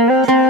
Thank you.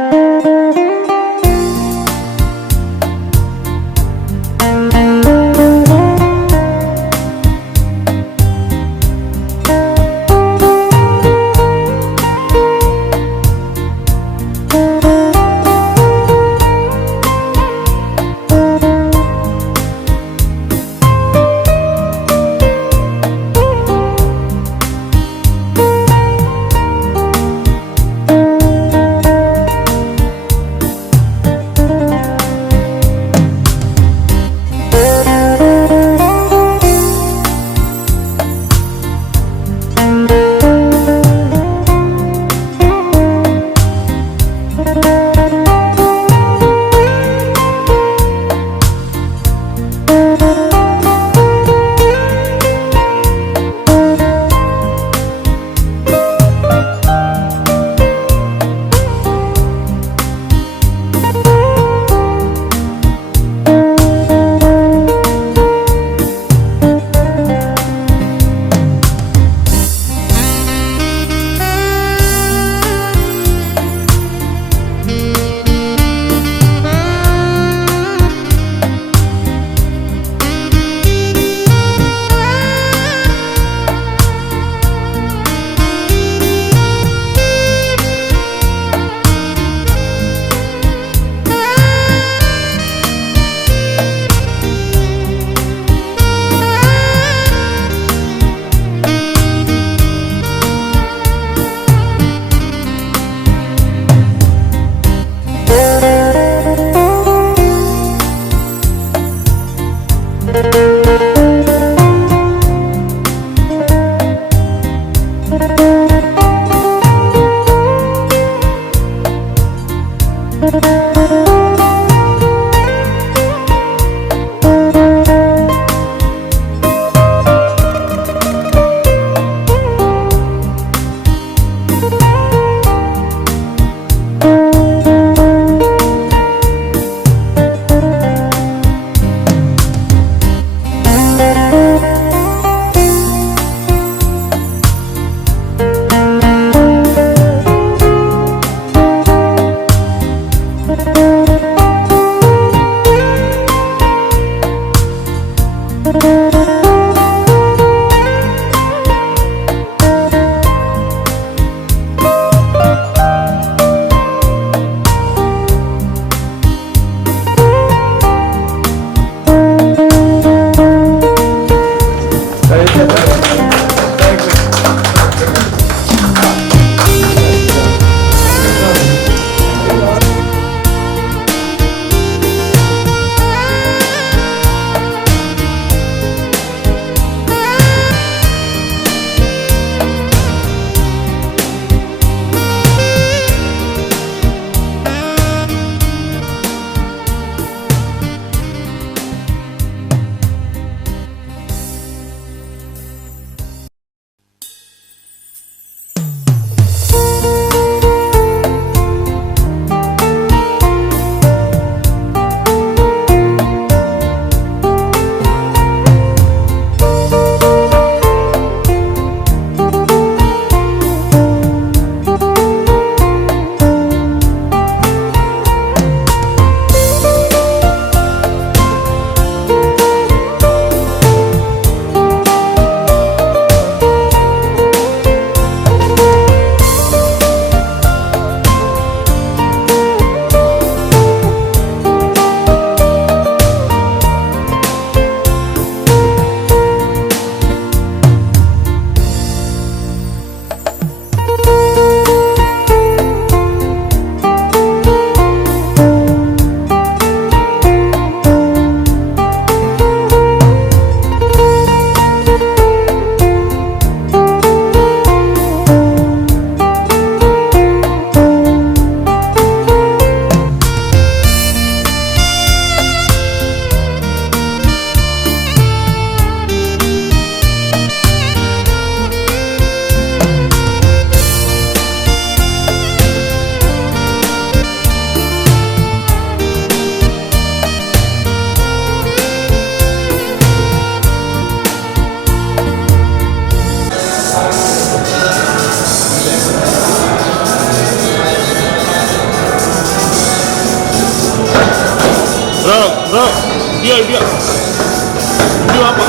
இப்படியா இப்படி வாப்பா.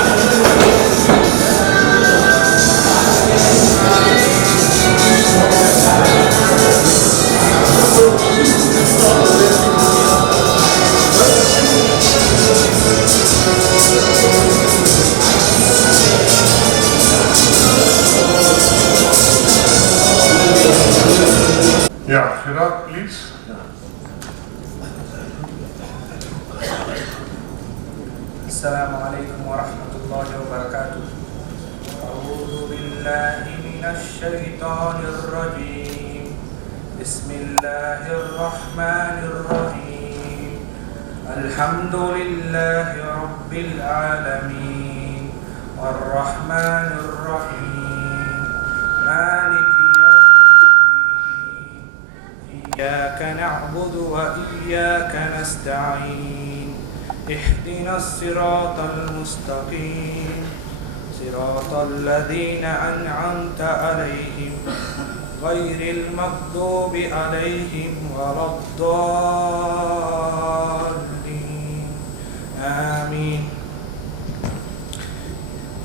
Yeah, Shira, please. السلام عليكم ورحمة الله وبركاته. أعوذ بالله من الشيطان الرجيم. بسم الله الرحمن الرحيم. الحمد لله رب العالمين الرحمن الرحيم مالك يوم الدين إياك نعبد وإياك نستعين اهدنا الصراط المستقيم صراط الذين أنعمت عليهم غير المغضوب عليهم ولا الضالين آمين.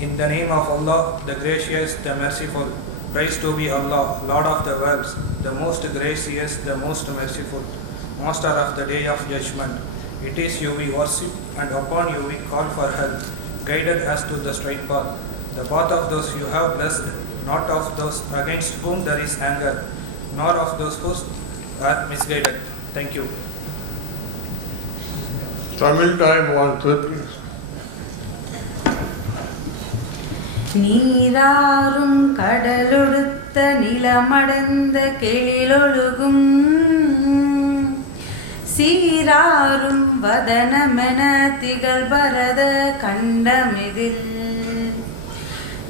In the name of Allah, the gracious, the merciful. Praise to be Allah, Lord of the worlds, the most gracious, the most merciful, Master of the day of judgment. It is you we worship, and upon you we call for help. Guided us to the straight path, the path of those you have blessed, not of those against whom there is anger, nor of those who are misguided. Thank you. Tamil time 1:30. நீராறும் கடலொடுத்த நிலமடந்த கெழிலொழுகும் சீராறும் வதனமென திகழ் பரத கண்டமிதில்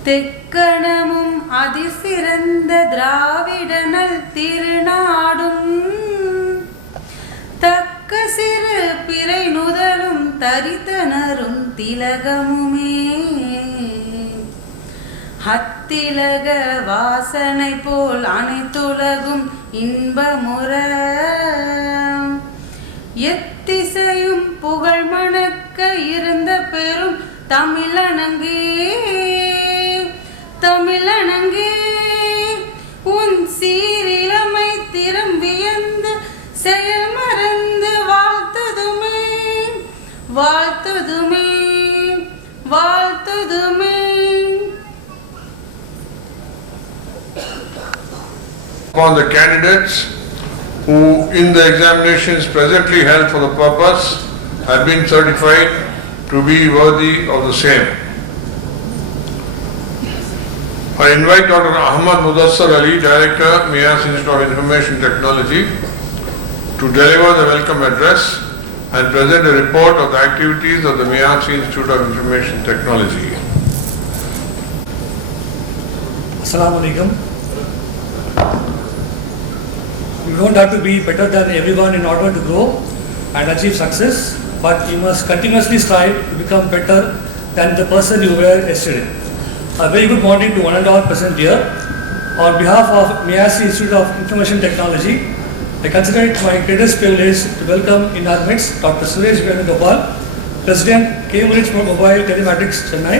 தெக்கணமும் அதிசிறந்த திராவிடனல் திருநாடும் தக்க சிறு பிறை நுதலும் தரித்தனரும் திலகமுமே அத்திலக வாசனை போல் அனைத்துலகும் இன்பமுற எத்திசையும் புகழ் மணக்க இருந்த பெரும் தமிழனங்கே தமிழனங்கே உன் சீரிழமை திறம் வியந்து செயல் மறந்து வாழ்த்துதுமே வாழ்த்துதுமே வாழ்த்துதுமே. Upon the candidates who in the examinations presently held for the purpose have been certified to be worthy of the same. I invite Dr. Ahmed Ali, Director, MEASI Institute of Information Technology, to deliver the welcome address and present a report of the activities of the MEASI Institute of Information Technology. Assalamu alaikum. You don't have to be better than everyone in order to grow and achieve success, but you must continuously strive to become better than the person you were yesterday. A very good morning to one and all present here. On behalf of MEASI Institute of Information Technology, I consider it my greatest privilege to welcome in our midst Dr.Suresh Venugopal, President, Cambridge Mobile Telematics, Chennai.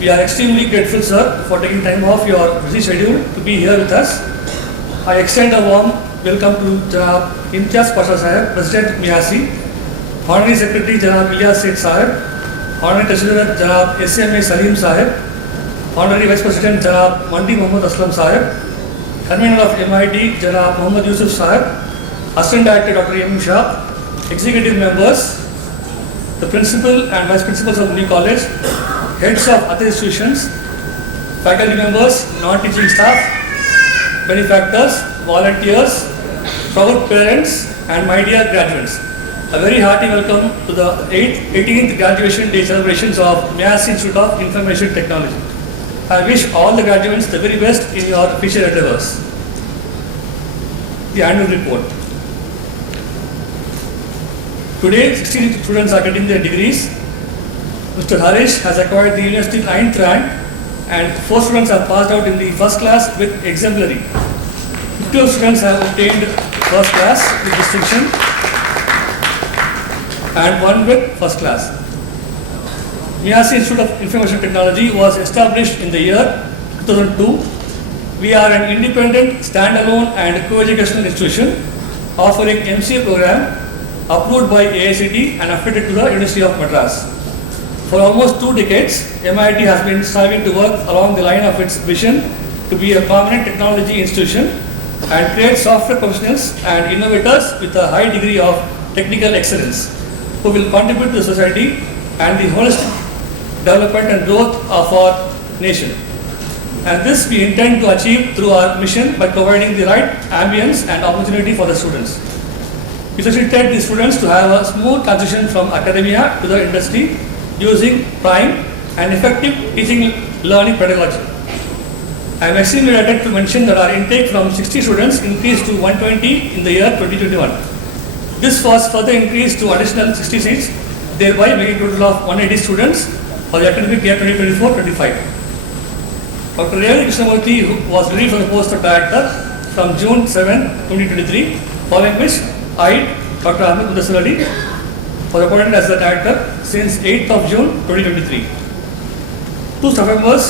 We are extremely grateful, sir, for taking time off your busy schedule to be here with us. I extend a warm welcome to Janab Imtiaz Pasha Sahib, President MEASI, Honorary Secretary Janab Ilyas Seth Sahib, Honorary Treasurer Janab SMA Salim Sahib, Honorary Vice President Janab Mandi Muhammad Aslam Sahib, Convener of MIT Janab Muhammad Yusuf Sahib, Assistant Director Dr. M. Shah, Executive Members, the Principal and Vice Principals of the New College, Heads of other institutions, Faculty members, non-teaching staff, benefactors, volunteers, proud parents, and my dear graduates. A very hearty welcome to the 18th graduation day celebrations of MEASI Institute of Information Technology. I wish all the graduates the very best in your future endeavors. The annual report. Today, 16 students are getting their degrees. Mr. Harish has acquired the university 9th rank and 4 students have passed out in the first class with exemplary. 12 students have obtained first class with distinction and 1 with first class. MEASI Institute of Information Technology was established in the year 2002. We are an independent, standalone and co-educational institution offering MCA program approved by AICTE and affiliated to the University of Madras. For almost 2 decades, MIT has been striving to work along the line of its vision to be a prominent technology institution and create software professionals and innovators with a high degree of technical excellence who will contribute to society and the holistic development and growth of our nation. And this we intend to achieve through our mission by providing the right ambience and opportunity for the students. We facilitate the students to have a smooth transition from academia to the industry using prime and effective teaching learning pedagogy. I am extremely delighted to mention that our intake from 60 students increased to 120 in the year 2021. This was further increased to additional 60 seats, thereby making a total of 180 students for the academic year 2024-25. Dr. Krishnamurthy, who was relieved from the post of director from June 7, 2023, following which I, Dr. Ahmed, was appointed as the director since 8th of June 2023. 2 staff members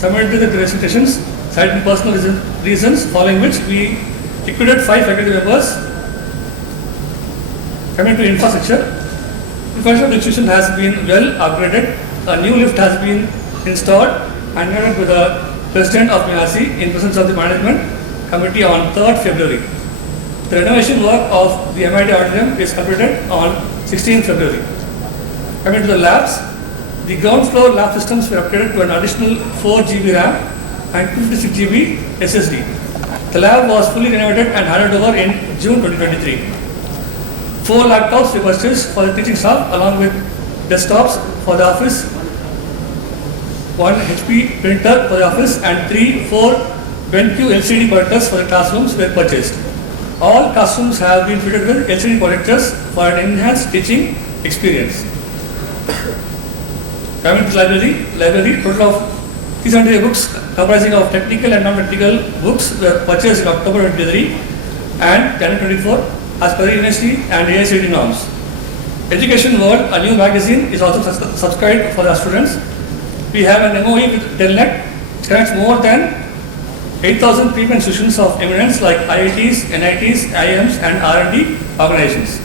submitted the resignations citing personal reasons, following which we liquidated 5 faculty members. Coming to infrastructure, infrastructure of the institution has been well upgraded. A new lift has been installed and handed to the President of MEASI in presence of the Management Committee on 3rd February. The renovation work of the MIT Auditorium is completed on 16th February. Coming to the labs, the ground floor lab systems were upgraded to an additional 4 GB RAM and 256 GB SSD. The lab was fully renovated and handed over in June 2023. 4 laptops were purchased for the teaching staff along with desktops for the office, 1 HP printer for the office and 4 BenQ LCD projectors for the classrooms were purchased. All classrooms have been fitted with LCD projectors for an enhanced teaching experience. Coming to library, total of 378 books comprising of technical and non-technical books were purchased in October 2023 and January 24 as per the university and AICTE norms. Education World, a new magazine, is also subscribed for our students. We have an MOE with Telnet, which connects more than 8,000 premium institutions of eminence like IITs, NITs, IIMs and R&D organizations.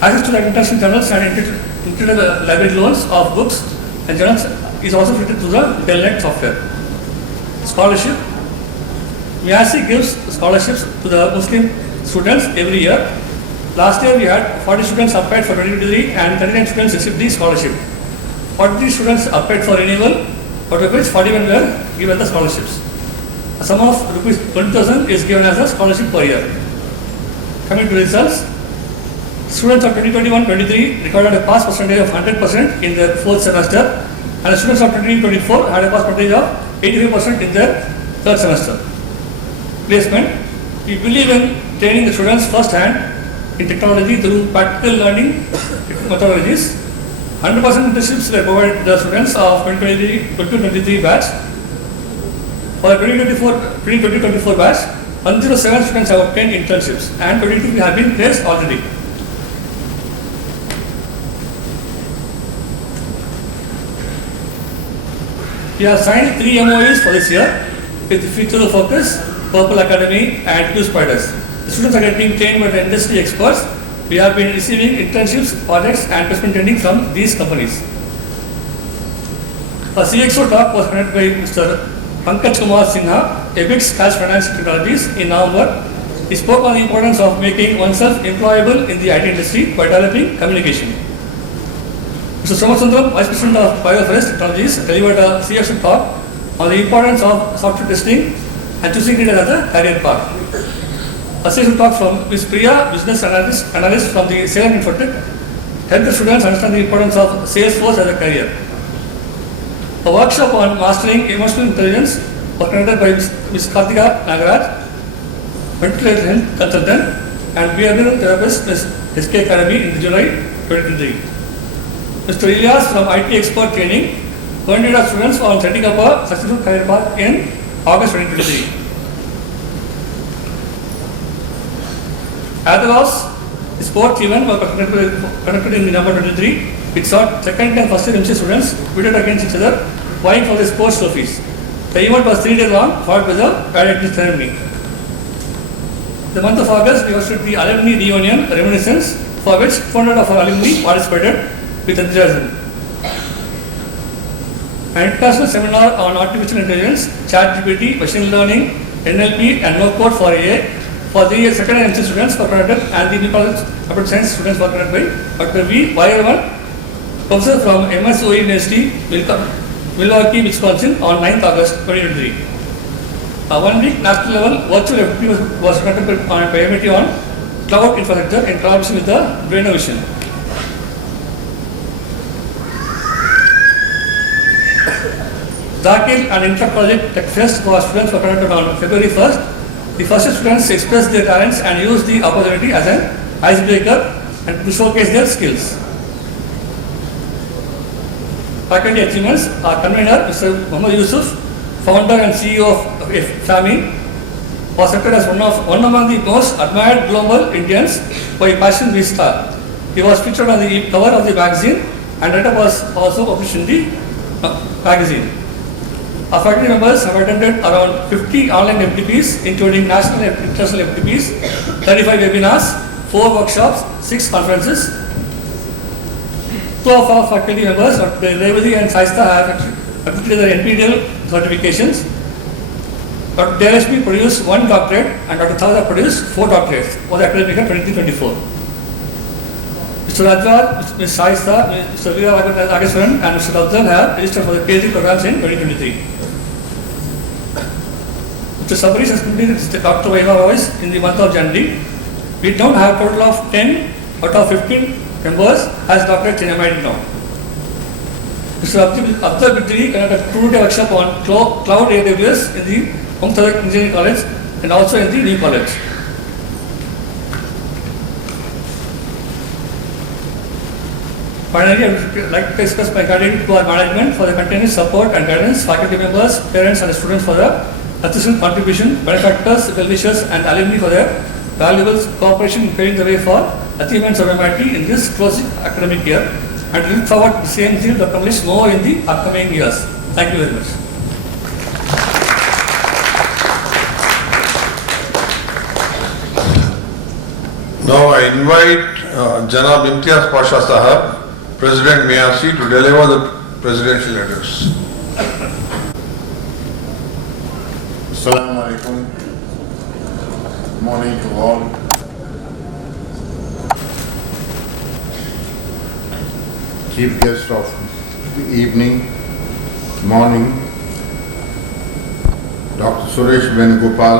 Access to the international journals and internet library loans of books and journals is also fitted to the Telnet software. Scholarship. MEASI gives scholarships to the Muslim students every year. Last year we had 40 students applied for 2023 and 39 students received the scholarship. 43 students applied for renewal, out of which 41 were given the scholarships. A sum of rupees 20,000 is given as a scholarship per year. Coming to results, students of 2021-23 recorded a pass percentage of 100% in their 4th semester, and the students of 2024 had a pass percentage of 85% in their 3rd semester. Placement. We believe in training the students first hand in technology through practical learning methodologies. 100% internships were provided to the students of 2023 batch. For the 2024 batch, 107 students have obtained internships and 22 have been placed already. We have signed 3 MOUs for this year with Future Focus, Purple Academy and Q Spiders. The students are getting trained by the industry experts. We have been receiving internships, projects and placement training from these companies. A CXO talk was conducted by Mr. Pankaj Kumar Sinha, EBIX Cash Finance Technologies in November. He spoke on the importance of making oneself employable in the IT industry by developing communication. Mr. Somasundram, Vice President of Bioforest Technologies, delivered a CXO talk on the importance of software testing and choosing it as a career path. A CXO talk from Ms. Priya, Business Analyst from the Salem Infotech, helped the students understand the importance of Salesforce as a career. A workshop on mastering emotional intelligence was conducted by Ms. Kartika Nagaraj, mental health consultant, and behavioral therapist Ms. SK Academy in July 2023. Mr. Ilyas from IT Expert Training pointed our students on setting up a successful career path in August 2023. At the last sports event was conducted in November 23. it saw second and first year MC students pitted against each other, vying for the sports trophies. The event was 3 days long, followed by the graduation ceremony. The month of August, we hosted the alumni reunion reminiscence, for which 400 of our alumni participated with enthusiasm. An international seminar on artificial intelligence, ChatGPT, machine learning, NLP, and no code for AI for the second and MC students were conducted, and the New College Applied Science students were conducted by Dr. V. Vairavan, professor from MSOE University, Milwaukee, Wisconsin, on 9th August 2023. 1 week national level virtual FP was conducted by MIT on cloud infrastructure in collaboration with the Graduands. Zakil and Inter-Project Tech Fest for students were conducted on February 1st. The first students expressed their talents and used the opportunity as an icebreaker and to showcase their skills. Faculty achievements, our convener, Mr. Muhammad Yusuf, founder and CEO of FAMI, was accepted as one among the most admired global Indians by Passion Vista. He was featured on the cover of the magazine, and write-up was also published in the magazine. Our faculty members have attended around 50 online FTPs, including national and international FTPs, 35 webinars, 4 workshops, 6 conferences. 2 of our faculty members, Dr. Revati and Saista, have completed their NPTEL certifications. Dr. Telematics produced 1 doctorate, and Dr. Thawda produced 4 doctorates for the academic year 2023-24. Mr. Rajwal, Ms. Saista, Mr. Veera Nageswaran, and Mr. Abdul have registered for the PhD programs in 2023. Mr. Sabarish has completed his Dr. Viva voice in the month of January. We now have a total of 10 out of 15 members as doctorates in MIT now. Mr. Abdul Bidri conducted a 2-day workshop on cloud AWS in the Umtazak Engineering College and also in the New College. Finally, I would like to express my gratitude to our management for the continuous support and guidance, faculty members, parents and students for their assistant contribution, benefactors, well-wishers and alumni for their valuable cooperation in paving the way for achievements of MIT in this closing academic year, and we look forward to the same thing to accomplish more in the upcoming years. Thank you very much. Now I invite Janab Imtiaz Pasha Sahab, President MEASI, to deliver the presidential address. Assalamu alaikum. Morning to all. Chief guest of the evening, morning, Dr.Suresh Venugopal,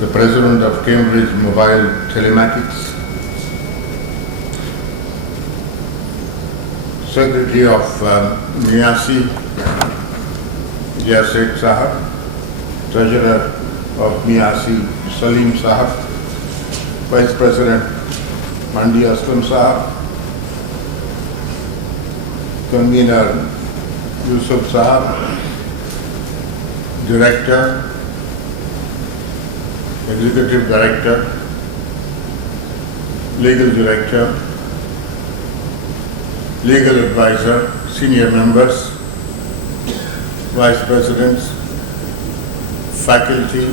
the President of Cambridge Mobile Telematics, Secretary of MEASI, Jasek Sahab, Treasurer of MEASI, Salim Sahab, Vice President Mandi Aslam Sahab, Convener Yusuf Sahab, Director, Executive Director, Legal Director, Legal Advisor, Senior Members, Vice Presidents, Faculty,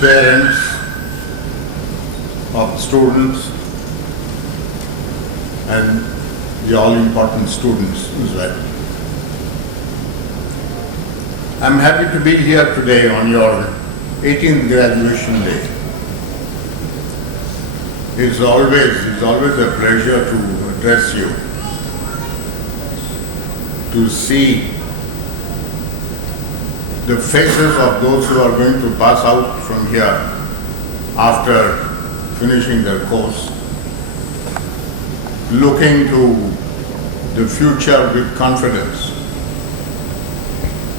parents of students, and the all-important students as well. I'm happy to be here today on your 18th graduation day. It's always a pleasure to address you, to see the faces of those who are going to pass out from here after finishing their course, looking to the future with confidence,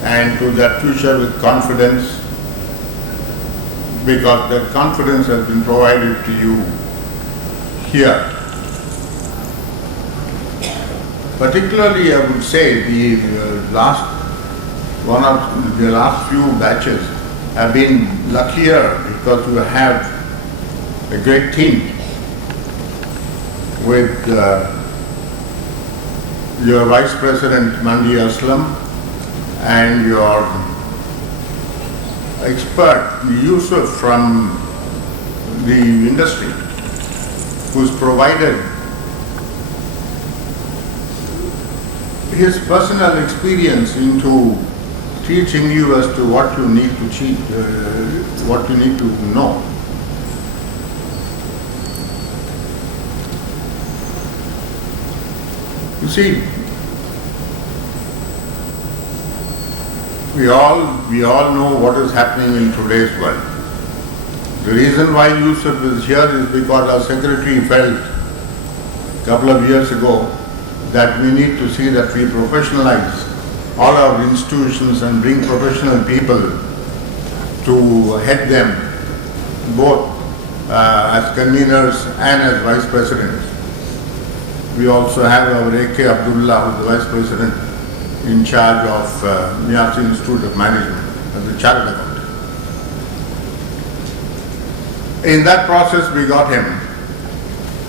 and to that future with confidence because that confidence has been provided to you here. Particularly, I would say the last few batches have been luckier because you have a great team with your Vice President Mandi Aslam and your expert Yusuf from the industry, who's provided his personal experience into teaching you as to what you need to what you need to know. You see, we all know what is happening in today's world. The reason why Yusuf is here is because our secretary felt a couple of years ago that we need to see that we professionalize all our institutions and bring professional people to head them, both as conveners and as vice presidents. We also have our A.K. Abdullah, who is the vice president in charge of MEASI Institute of Management as a chartered accountant. In that process we got him,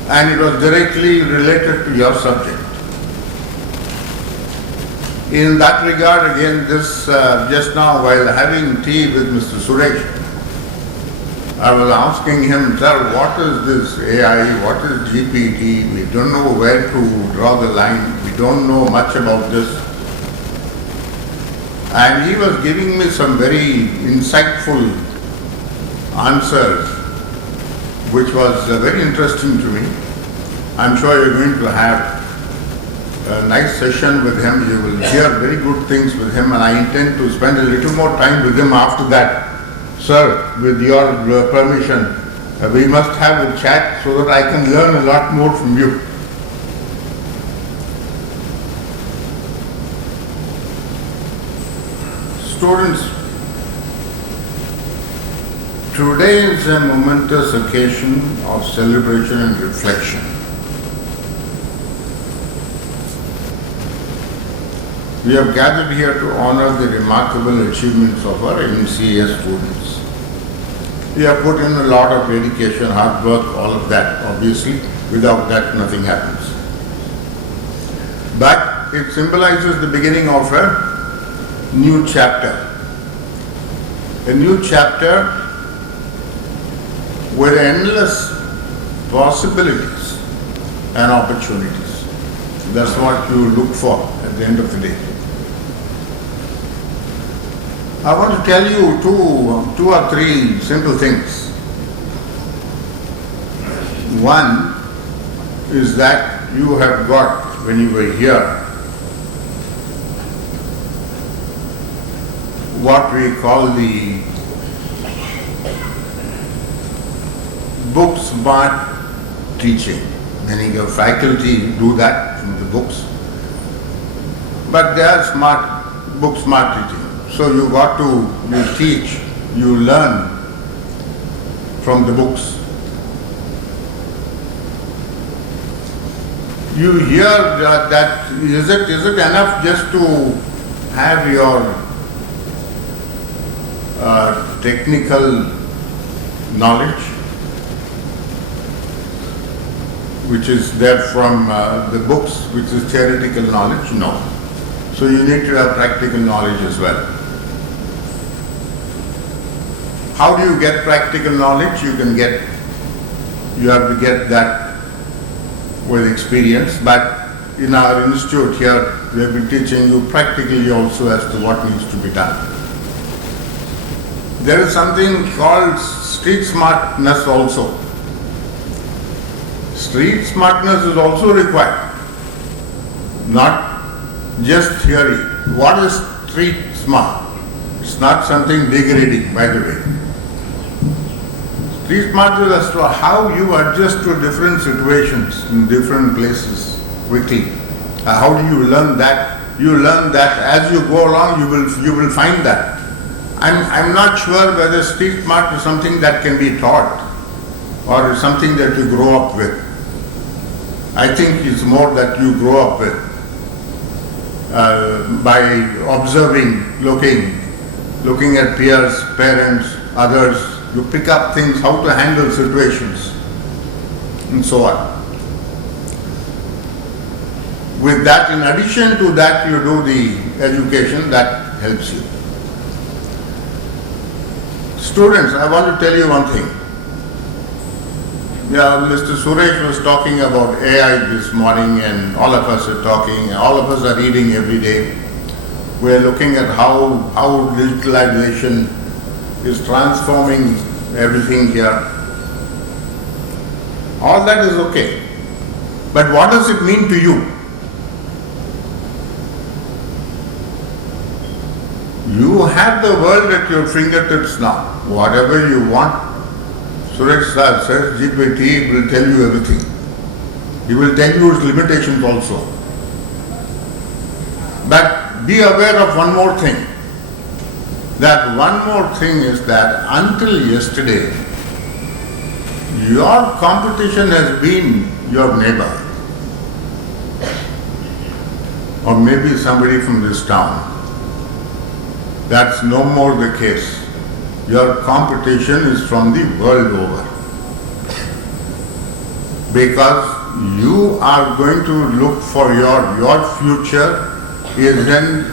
and it was directly related to your subject. In that regard, again, this just now while having tea with Mr. Suresh, I was asking him, sir, what is this AI, what is GPT? We don't know where to draw the line, we don't know much about this. And he was giving me some very insightful answers, which was very interesting to me. I'm sure you're going to have a nice session with him. You will hear very good things with him, and I intend to spend a little more time with him after that. Sir, with your permission, we must have a chat so that I can learn a lot more from you. Students, today is a momentous occasion of celebration and reflection. We have gathered here to honor the remarkable achievements of our MCA students. We have put in a lot of dedication, hard work, all of that. Obviously, without that nothing happens. But it symbolizes the beginning of a new chapter. A new chapter with endless possibilities and opportunities. That's what you look for at the end of the day. I want to tell you two or three simple things. One is that you have got, when you were here, what we call the book smart teaching. Many of faculty do that in the books, but they are book smart teaching. So you got to teach, you learn from the books. You hear that is it enough just to have your technical knowledge, which is there from the books, which is theoretical knowledge? No. So you need to have practical knowledge as well. How do you get practical knowledge? You have to get that with experience, but in our institute here, we have been teaching you practically also as to what needs to be done. There is something called street smartness also. Street smartness is also required, not just theory. What is street smart? It's not something degrading, by the way. Street smart is as to how you adjust to different situations in different places quickly. How do you learn that? You learn that as you go along, you will find that. I'm not sure whether street smart is something that can be taught or is something that you grow up with. I think it's more that you grow up with by observing, looking at peers, parents, others. You pick up things, how to handle situations, and so on. With that, in addition to that, you do the education that helps you. Students, I want to tell you one thing. Yeah, Mr. Suresh was talking about AI this morning, and all of us are talking, all of us are reading every day. We are looking at how digitalization is transforming everything here. All that is okay. But what does it mean to you? You have the world at your fingertips now. Whatever you want, Suresh says GPT will tell you everything. He will tell you its limitations also. But be aware of one more thing. That one more thing is that until yesterday, your competition has been your neighbor. Or maybe somebody from this town. That's no more the case. Your competition is from the world over. Because you are going to look for your future is in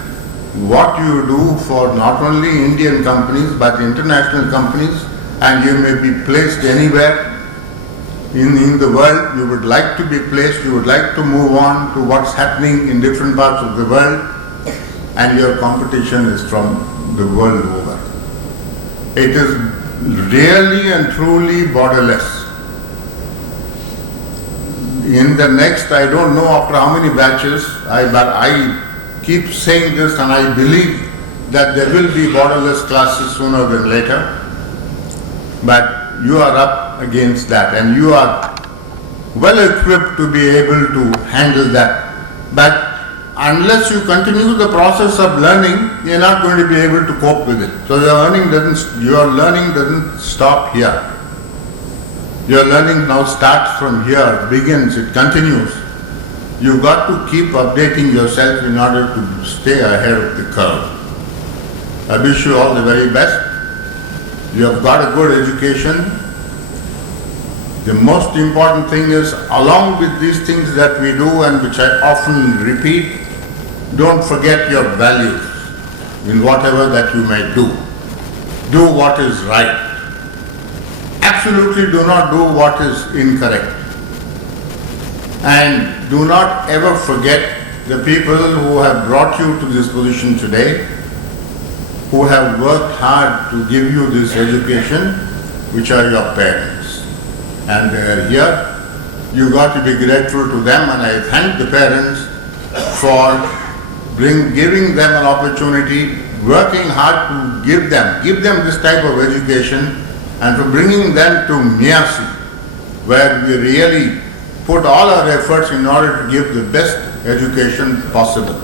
what you do for not only Indian companies but international companies, and you may be placed anywhere in the world. You would like to be placed, you would like to move on to what's happening in different parts of the world, and your competition is from the world over. It is really and truly borderless. In the next, I don't know after how many batches, but I keep saying this, and I believe that there will be borderless classes sooner than later. But you are up against that, and you are well equipped to be able to handle that. But unless you continue the process of learning, you're not going to be able to cope with it. So your learning doesn't stop here. Your learning now starts from here, begins, it continues. You've got to keep updating yourself in order to stay ahead of the curve. I wish you all the very best. You have got a good education. The most important thing is, along with these things that we do and which I often repeat, don't forget your values in whatever that you may do. Do what is right. Absolutely do not do what is incorrect. And do not ever forget the people who have brought you to this position today, who have worked hard to give you this education, which are your parents. And they are here. You got to be grateful to them, and I thank the parents for giving them an opportunity, working hard to give them this type of education, and for bringing them to MEASI, where we really put all our efforts in order to give the best education possible.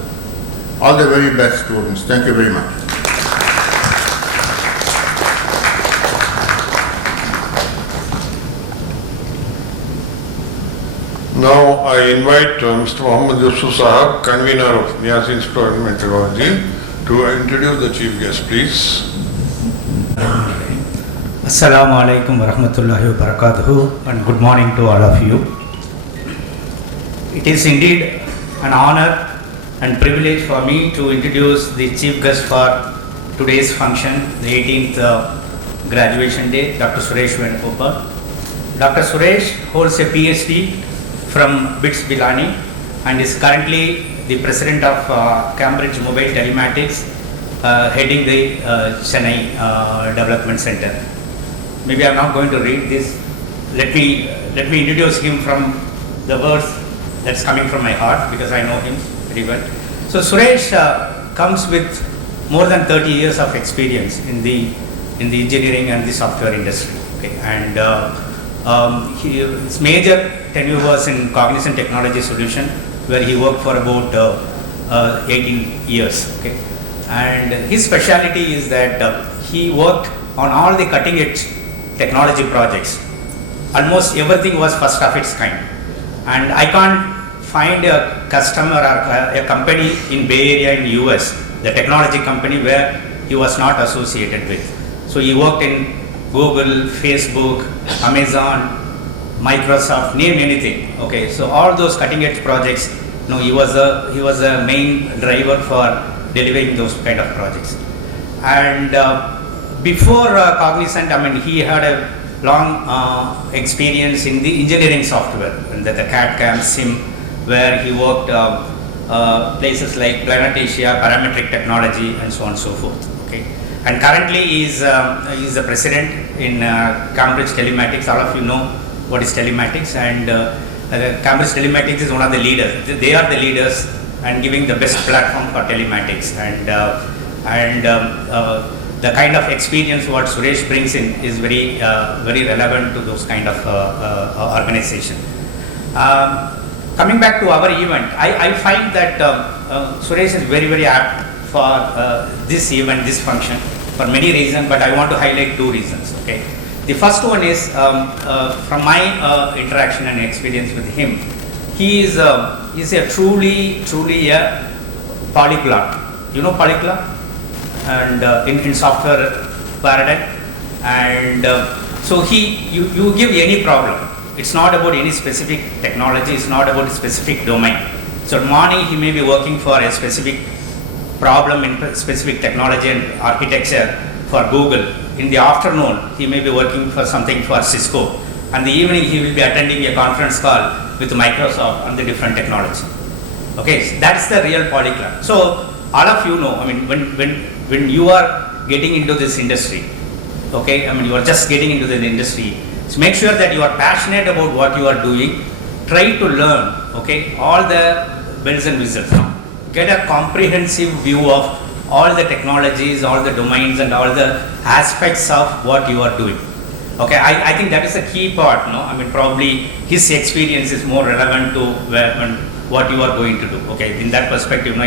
All the very best, students. Thank you very much. Now I invite Mr. Mohammed Yusuf Sahab, convener of MEASI Institute of Meteorology, to introduce the chief guest, please. Assalamu alaikum wa rahmatullahi wa barakatuhu, and good morning to all of you. It is indeed an honor and privilege for me to introduce the chief guest for today's function, the 18th graduation day, Dr. Suresh Venugopal. Dr. Suresh holds a PhD from BITS Bilani and is currently the president of Cambridge Mobile Telematics, heading the Chennai Development Center. Maybe I'm not going to read this. Let me introduce him from the words that's coming from my heart, because I know him very well. So Suresh comes with more than 30 years of experience in the engineering and the software industry. Okay? And his major tenure was in Cognizant Technology Solution, where he worked for about 18 years. Okay? And his specialty is that he worked on all the cutting edge technology projects. Almost everything was first of its kind. And I can't find a customer or a company in Bay Area in US, the technology company, where he was not associated with. So he worked in Google, Facebook, Amazon, Microsoft, name anything. Okay, so all those cutting edge projects No, he was a main driver for delivering those kind of projects. And before Cognizant, I mean, he had a long experience in the engineering software, and the CAD/CAM SIM, where he worked places like Planet Asia, parametric technology, and so on and so forth. Okay, and currently he is the president in Cambridge Telematics. All of you know what is Telematics, and Cambridge Telematics is one of the leaders. They are the leaders and giving the best platform for telematics, and the kind of experience what Suresh brings in is very relevant to those kind of organization. Coming back to our event, I find that Suresh is very apt for this event, this function, for many reasons, but I want to highlight 2 reasons. Okay, the first one is from my interaction and experience with him. He is a truly a polyglot. You know polyglot, and in software paradigm, and so you give any problem. It's not about any specific technology. It's not about a specific domain. So morning he may be working for a specific problem in specific technology and architecture for Google. In the afternoon he may be working for something for Cisco, and the evening he will be attending a conference call with Microsoft on the different technology. Okay, so that's the real polyglot. So all of you know, I mean, when you are getting into this industry, okay, I mean, you are just getting into the industry, so make sure that you are passionate about what you are doing. Try to learn, okay, all the bells and whistles. Get a comprehensive view of all the technologies, all the domains, and all the aspects of what you are doing. Okay, I think that is a key part. No, I mean, probably his experience is more relevant to what you are going to do. Okay, in that perspective, no,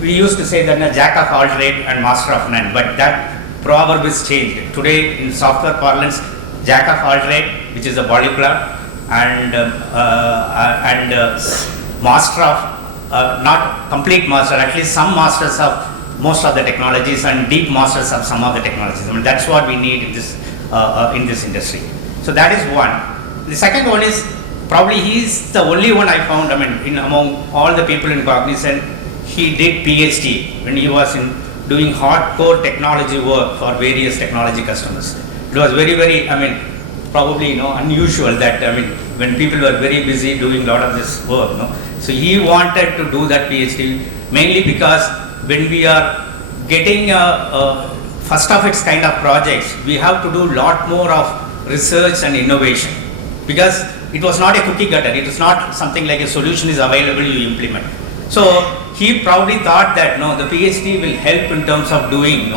we used to say that a jack of all trade and master of none, but that proverb is changed. Today, in software parlance, jack of all trade, which is a polyglot, and master of not complete master, at least some masters of most of the technologies, and deep masters of some of the technologies. I mean, that's what we need in this industry. So that is one. The second one is probably he is the only one I found. I mean, among all the people in Cognizant, he did PhD when he was doing hardcore technology work for various technology customers. It was very, I mean, probably unusual that, I mean, when people were very busy doing a lot of this work, so he wanted to do that PhD mainly because when we are getting first of its kind of projects, we have to do a lot more of research and innovation, because it was not a cookie cutter. It is not something like a solution is available, you implement. So he probably thought that the PhD will help in terms of doing,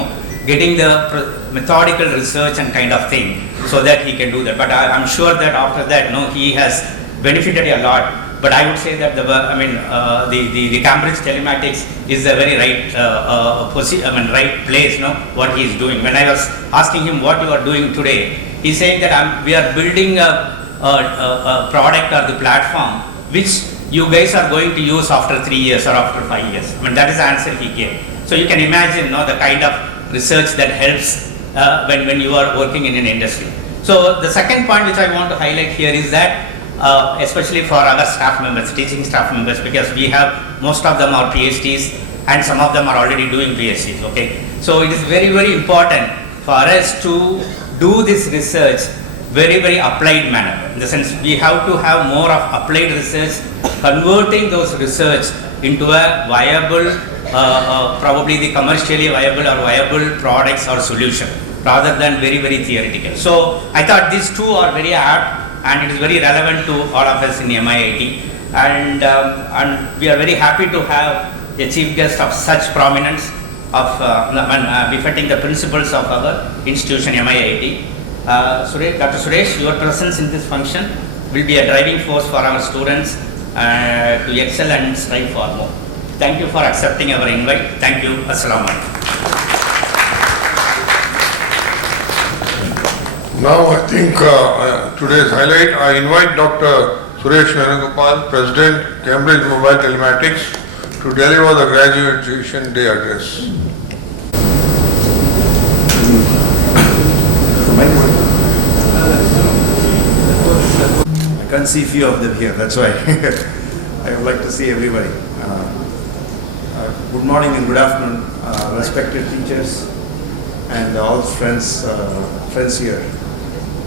getting the methodical research and kind of thing, so that he can do that. But I'm sure that after that, he has benefited a lot. But I would say that the Cambridge Telematics is the very right right place, what he is doing. When I was asking him what you are doing today, he's saying that we are building a product or the platform which you guys are going to use after 3 years or after 5 years. I mean, that is the answer he gave. So you can imagine, the kind of research that helps when you are working in an industry. So the second point which I want to highlight here is that especially for our staff members, teaching staff members, because we have most of them are PhDs and some of them are already doing PhDs. Okay, so it is very important for us to do this research very applied manner. In the sense, we have to have more of applied research, converting those research into a viable, probably the commercially viable or viable products or solution, rather than very theoretical. So I thought these two are very apt, and it is very relevant to all of us in MIIT, and we are very happy to have a chief guest of such prominence, of befitting the principles of our institution MIIT. Dr. Suresh, your presence in this function will be a driving force for our students to excel and strive for more. Thank you for accepting our invite. Thank you. Assalamu alaikum. Now I think today's highlight, I invite Dr. Suresh Venugopal, President, Cambridge Mobile Telematics, to deliver the graduation day address. I can't see few of them here, that's why. I would like to see everybody. Good morning and good afternoon, respected teachers and all friends here.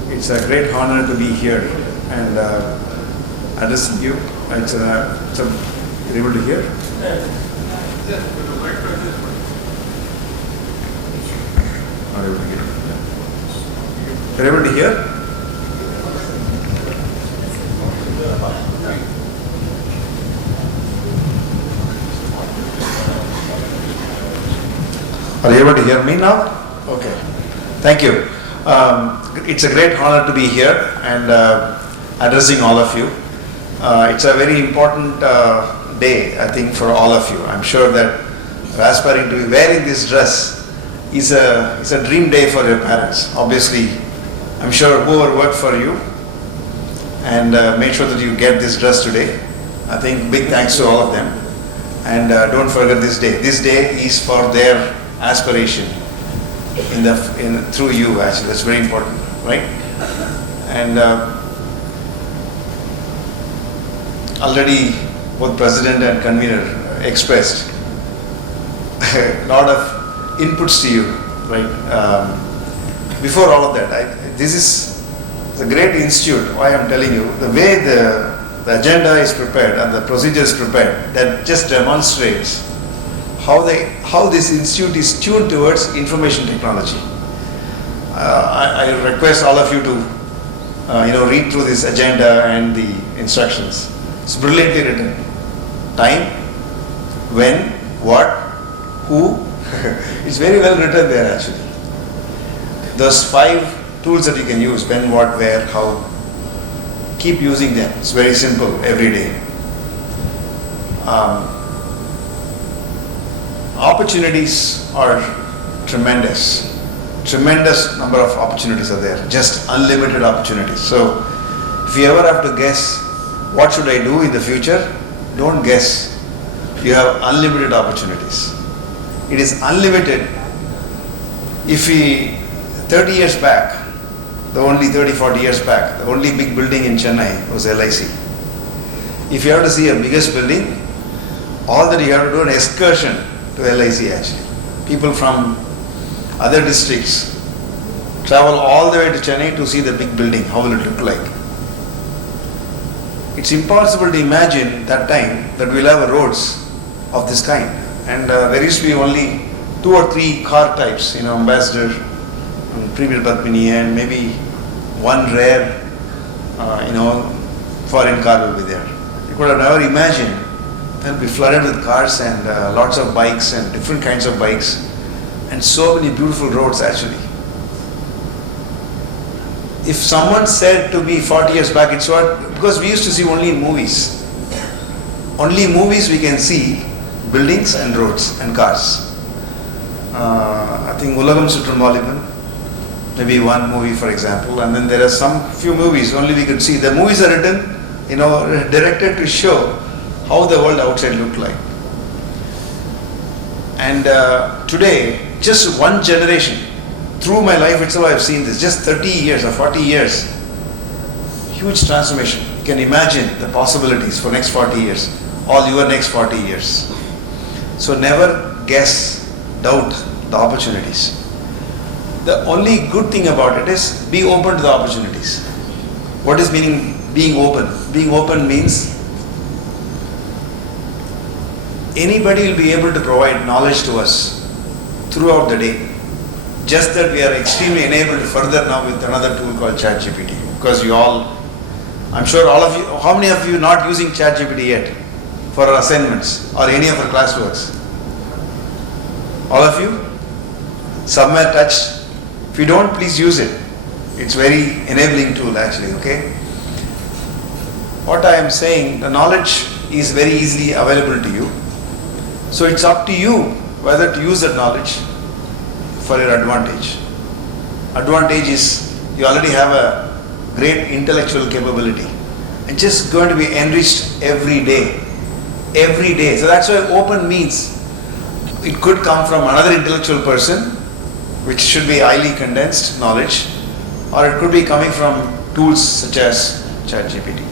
It's a great honor to be here and addressing you. You're able to hear? Not able to hear. You're able to hear? Are you able to hear me now? Okay. Thank you. It's a great honor to be here and addressing all of you. It's a very important day, I think, for all of you. I'm sure that aspiring to be wearing this dress is a dream day for your parents. Obviously, I'm sure whoever worked for you and made sure that you get this dress today. I think big thanks to all of them. And don't forget this day. This day is for their aspiration through you, actually. That's very important, right? And already both president and convener expressed a lot of inputs to you, right? Before all of that, this is a great institute. Why I'm telling you, the way the agenda is prepared and the procedure is prepared, that just demonstrates how this institute is tuned towards information technology. I request all of you to read through this agenda and the instructions. It's brilliantly written. Time, when, what, who. It's very well written there actually. Those 5 tools that you can use: when, what, where, how. Keep using them. It's very simple every day. Opportunities are tremendous. Tremendous number of opportunities are there. Just unlimited opportunities. So if you ever have to guess, what should I do in the future? Don't guess. You have unlimited opportunities. It is unlimited. If 30 years back, the only 30-40 years back, the only big building in Chennai was LIC. If you have to see a biggest building, all that you have to do an excursion to LIC actually. People from other districts travel all the way to Chennai to see the big building. How will it look like? It's impossible to imagine that time that we'll have roads of this kind. And there used to be only 2 or 3 car types, Ambassador, Premier Padmini, and maybe one rare, foreign car will be there. You could have never imagined they'll be flooded with cars and lots of bikes and different kinds of bikes and so many beautiful roads actually. If someone said to me 40 years back, it's what, because we used to see only in movies. Only in movies we can see buildings and roads and cars. I think Ulagam Sutram Valiban, maybe one movie for example, and then there are some few movies only we could see. The movies are written, directed to show how the world outside looked like. And today, just one generation, through my life itself I have seen this, just 30 years or 40 years, huge transformation. You can imagine the possibilities for next 40 years, all your next 40 years. So never guess, doubt the opportunities. The only good thing about it is be open to the opportunities. What is meaning being open? Being open means anybody will be able to provide knowledge to us throughout the day. Just that we are extremely enabled further now with another tool called ChatGPT. Because I'm sure all of you, how many of you not using ChatGPT yet for our assignments or any of our classworks? All of you? Somewhere touched? If you don't, please use it. It's very enabling tool actually, okay? What I am saying, the knowledge is very easily available to you. So it's up to you whether to use that knowledge for your advantage. Advantage is you already have a great intellectual capability and just going to be enriched every day. Every day. So that's why open means it could come from another intellectual person, which should be highly condensed knowledge, or it could be coming from tools such as ChatGPT.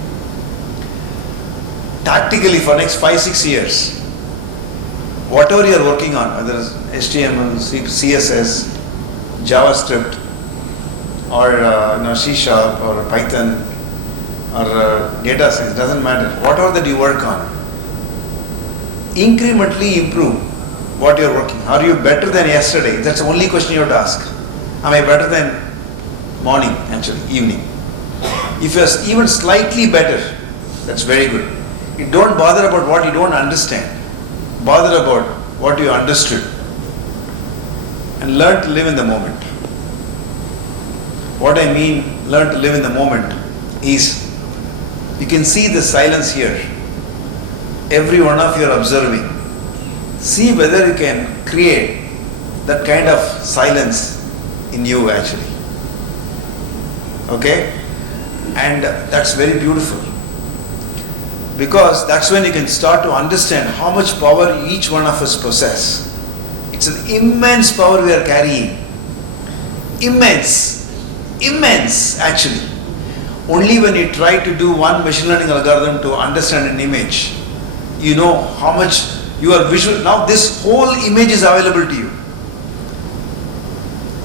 tactically for next 5-6 years, whatever you are working on, whether it's HTML, CSS, JavaScript, or C# or Python, or data science, doesn't matter. Whatever that you work on, incrementally improve what you are working. Are you better than yesterday? That's the only question you have to ask. Am I better than morning, actually, evening? If you are even slightly better, that's very good. You don't bother about what you don't understand. Bother about what you understood. And learn to live in the moment. What I mean, learn to live in the moment, is you can see the silence here. Every one of you are observing. See whether you can create that kind of silence in you actually. Okay? And that's very beautiful. Because that's when you can start to understand how much power each one of us possess. It's an immense power we are carrying. Immense actually. Only when you try to do one machine learning algorithm to understand an image, you know how much you are visual. Now this whole image is available to you.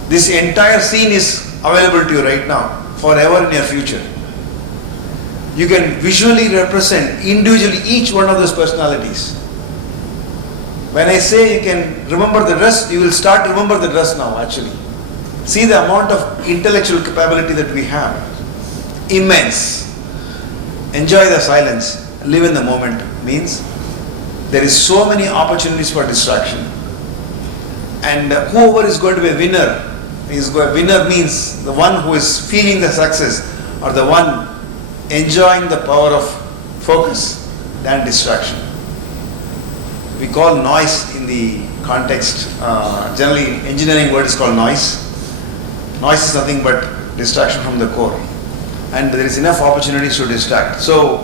This entire scene is available to you right now, forever in your future. You can visually represent individually each one of those personalities. When I say you can remember the dress, you will start to remember the dress now actually. See the amount of intellectual capability that we have. Immense. Enjoy the silence. Live in the moment means there is so many opportunities for distraction. And whoever is going to be a winner, winner means the one who is feeling the success or the one enjoying the power of focus than distraction. We call noise in the context, generally engineering word is called noise. Noise is nothing but distraction from the core. And there is enough opportunities to distract. So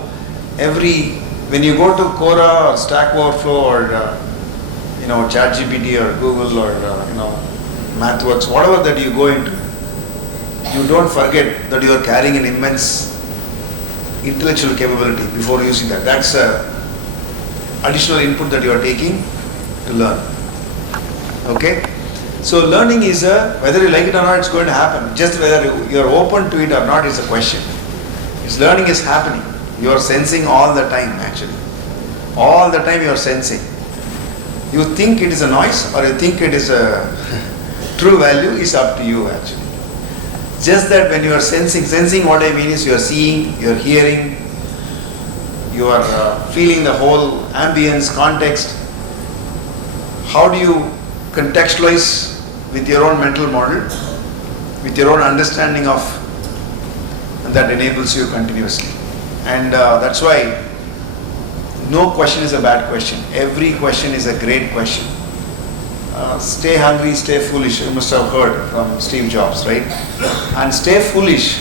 when you go to Quora or Stack Overflow or ChatGPT or Google or MathWorks, whatever that you go into, you don't forget that you are carrying an immense intellectual capability before using that. That's additional input that you are taking to learn. Okay? So learning is whether you like it or not, it's going to happen. Just whether you are open to it or not is a question. It's learning is happening. You are sensing all the time actually. All the time you are sensing. You think it is a noise or you think it is a true value is up to you actually. Just that when you are sensing what I mean is you are seeing, you are hearing, you are feeling the whole ambience, context. How do you contextualize with your own mental model, with your own understanding of, and that enables you continuously. And that's why no question is a bad question. Every question is a great question. Stay hungry, stay foolish. You must have heard from Steve Jobs, right? And stay foolish.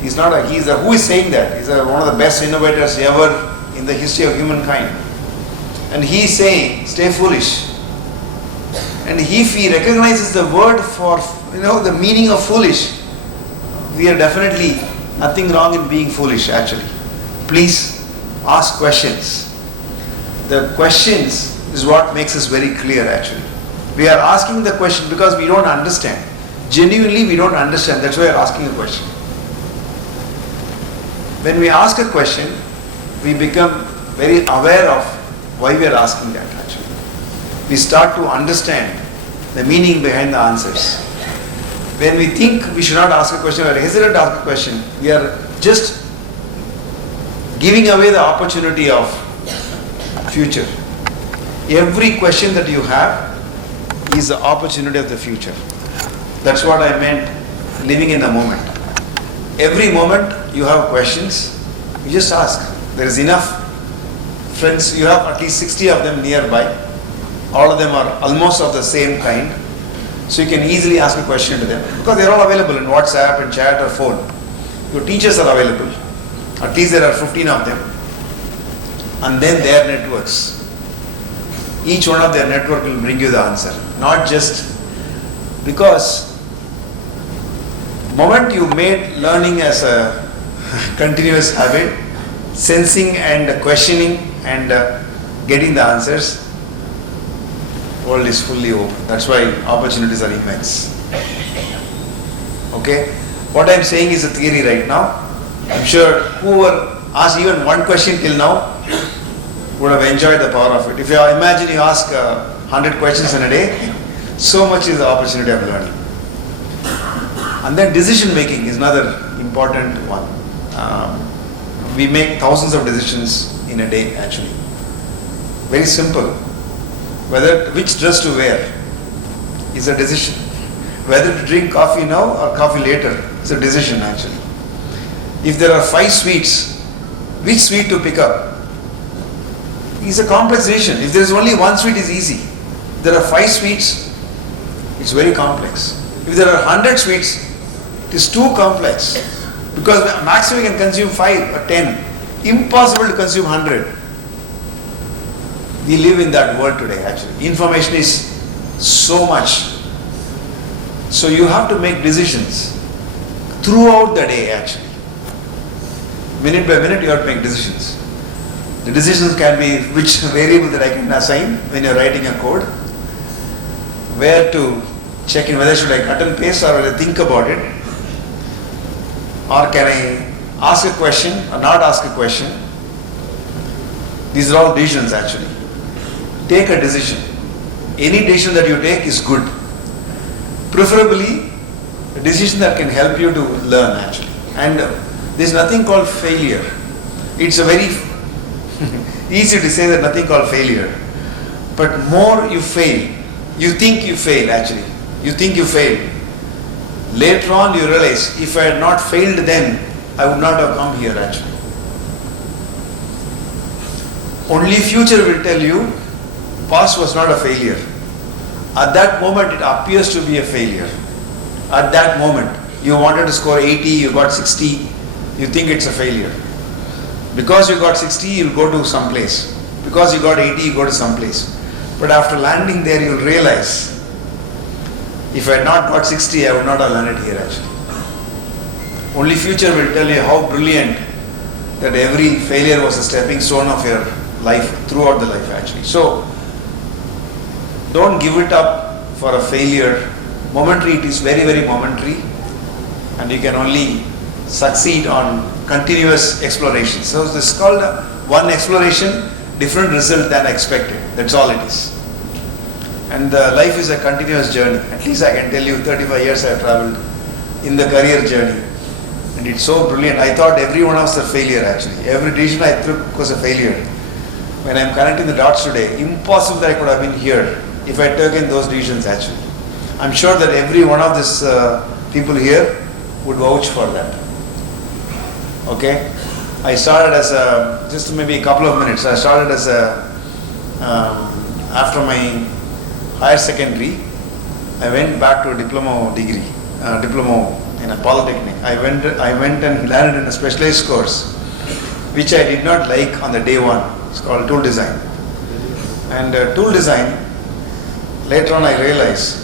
Who is saying that? He's one of the best innovators ever in the history of humankind. And he is saying, stay foolish. And if he recognizes the word for, the meaning of foolish, we are definitely nothing wrong in being foolish actually. Please ask questions. The questions is what makes us very clear actually. We are asking the question because we don't understand. Genuinely we don't understand. That's why we are asking a question. When we ask a question, we become very aware of why we are asking that actually. We start to understand the meaning behind the answers. When we think we should not ask a question or hesitate to ask a question, we are just giving away the opportunity of future. Every question that you have is the opportunity of the future. That's what I meant living in the moment. Every moment you have questions, you just ask. There is enough friends, you have at least 60 of them nearby. All of them are almost of the same kind. So you can easily ask a question to them because they are all available in WhatsApp and chat or phone. Your teachers are available. At least there are 15 of them. And then their networks. Each one of their network will bring you the answer. Not just because moment you made learning as a continuous habit, sensing and questioning and getting the answers, world is fully open. That's why opportunities are immense. Okay? What I'm saying is a theory right now. I'm sure whoever asked even one question till now would have enjoyed the power of it. If you imagine you ask 100 questions in a day, so much is the opportunity of learning. And then decision making is another important one. We make thousands of decisions in a day actually. Very simple. Which dress to wear is a decision. Whether to drink coffee now or coffee later is a decision actually. If there are 5 sweets, which sweet to pick up is a complex decision. If there is only one sweet, it's easy. If there are 5 sweets, it's very complex. If there are 100 sweets, it is too complex. Because maximum you can consume 5 or 10. Impossible to consume 100. We live in that world today actually. Information is so much. So you have to make decisions throughout the day actually. Minute by minute you have to make decisions. The decisions can be which variable that I can assign when you're writing a code, where to check in whether should I cut and paste or whether I think about it, or can I ask a question or not ask a question. These are all decisions actually. Take a decision. Any decision that you take is good. Preferably a decision that can help you to learn actually. And there's nothing called failure. It's a very easy to say that nothing called failure. But more you fail, you think you fail actually. You think you fail. Later on you realize if I had not failed then, I would not have come here actually. Only future will tell you past was not a failure. At that moment it appears to be a failure. At that moment you wanted to score 80, you got 60, you think it's a failure. Because you got 60, you'll go to some place. Because you got 80, you go to some place. But after landing there, you'll realize, if I had not got 60, I would not have landed here actually. Only future will tell you how brilliant that every failure was a stepping stone of your life, throughout the life actually. So, don't give it up for a failure. Momentary, it is very, very momentary. And you can only succeed on continuous exploration. So this is called one exploration, different result than expected. That's all it is. And life is a continuous journey. At least I can tell you 35 years I have traveled in the career journey. And it's so brilliant. I thought every one of us a failure actually. Every decision I took was a failure. When I'm connecting the dots today, impossible that I could have been here if I had taken those decisions actually. I'm sure that every one of these people here would vouch for that. Okay? I started as a, just maybe a couple of minutes, I started as a, after my higher secondary, I went back to a diploma degree, diploma in a polytechnic. I went and learned in a specialized course, which I did not like on the day one. It's called tool design. And tool design, later on I realized,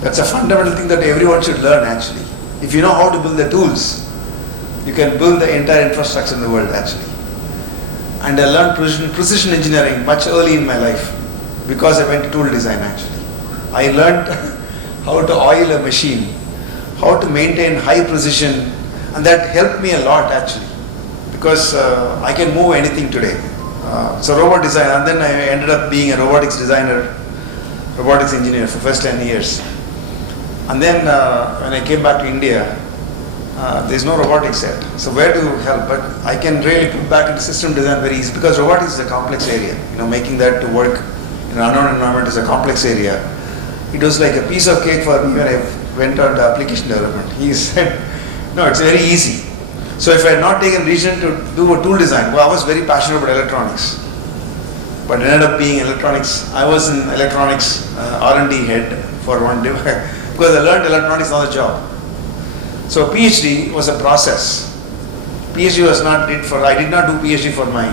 that's a fundamental thing that everyone should learn actually. If you know how to build the tools, you can build the entire infrastructure in the world actually. And I learned precision engineering much early in my life because I went to tool design actually. I learned how to oil a machine, how to maintain high precision, and that helped me a lot actually because I can move anything today. So robot design, and then I ended up being a robotics designer, robotics engineer for first 10 years. And then when I came back to India, there's no robotics yet. So where to help? But I can really put back into system design very easy because robotics is a complex area. You know, making that to work in an unknown environment is a complex area. It was like a piece of cake for me when I went on to application development. He said, no, it's very easy. So if I had not taken decision to do a tool design, well, I was very passionate about electronics. But it ended up being electronics. I was in electronics R&D head for one day because I learned electronics on the job. So PhD was a process. PhD was not did for, I did not do PhD for my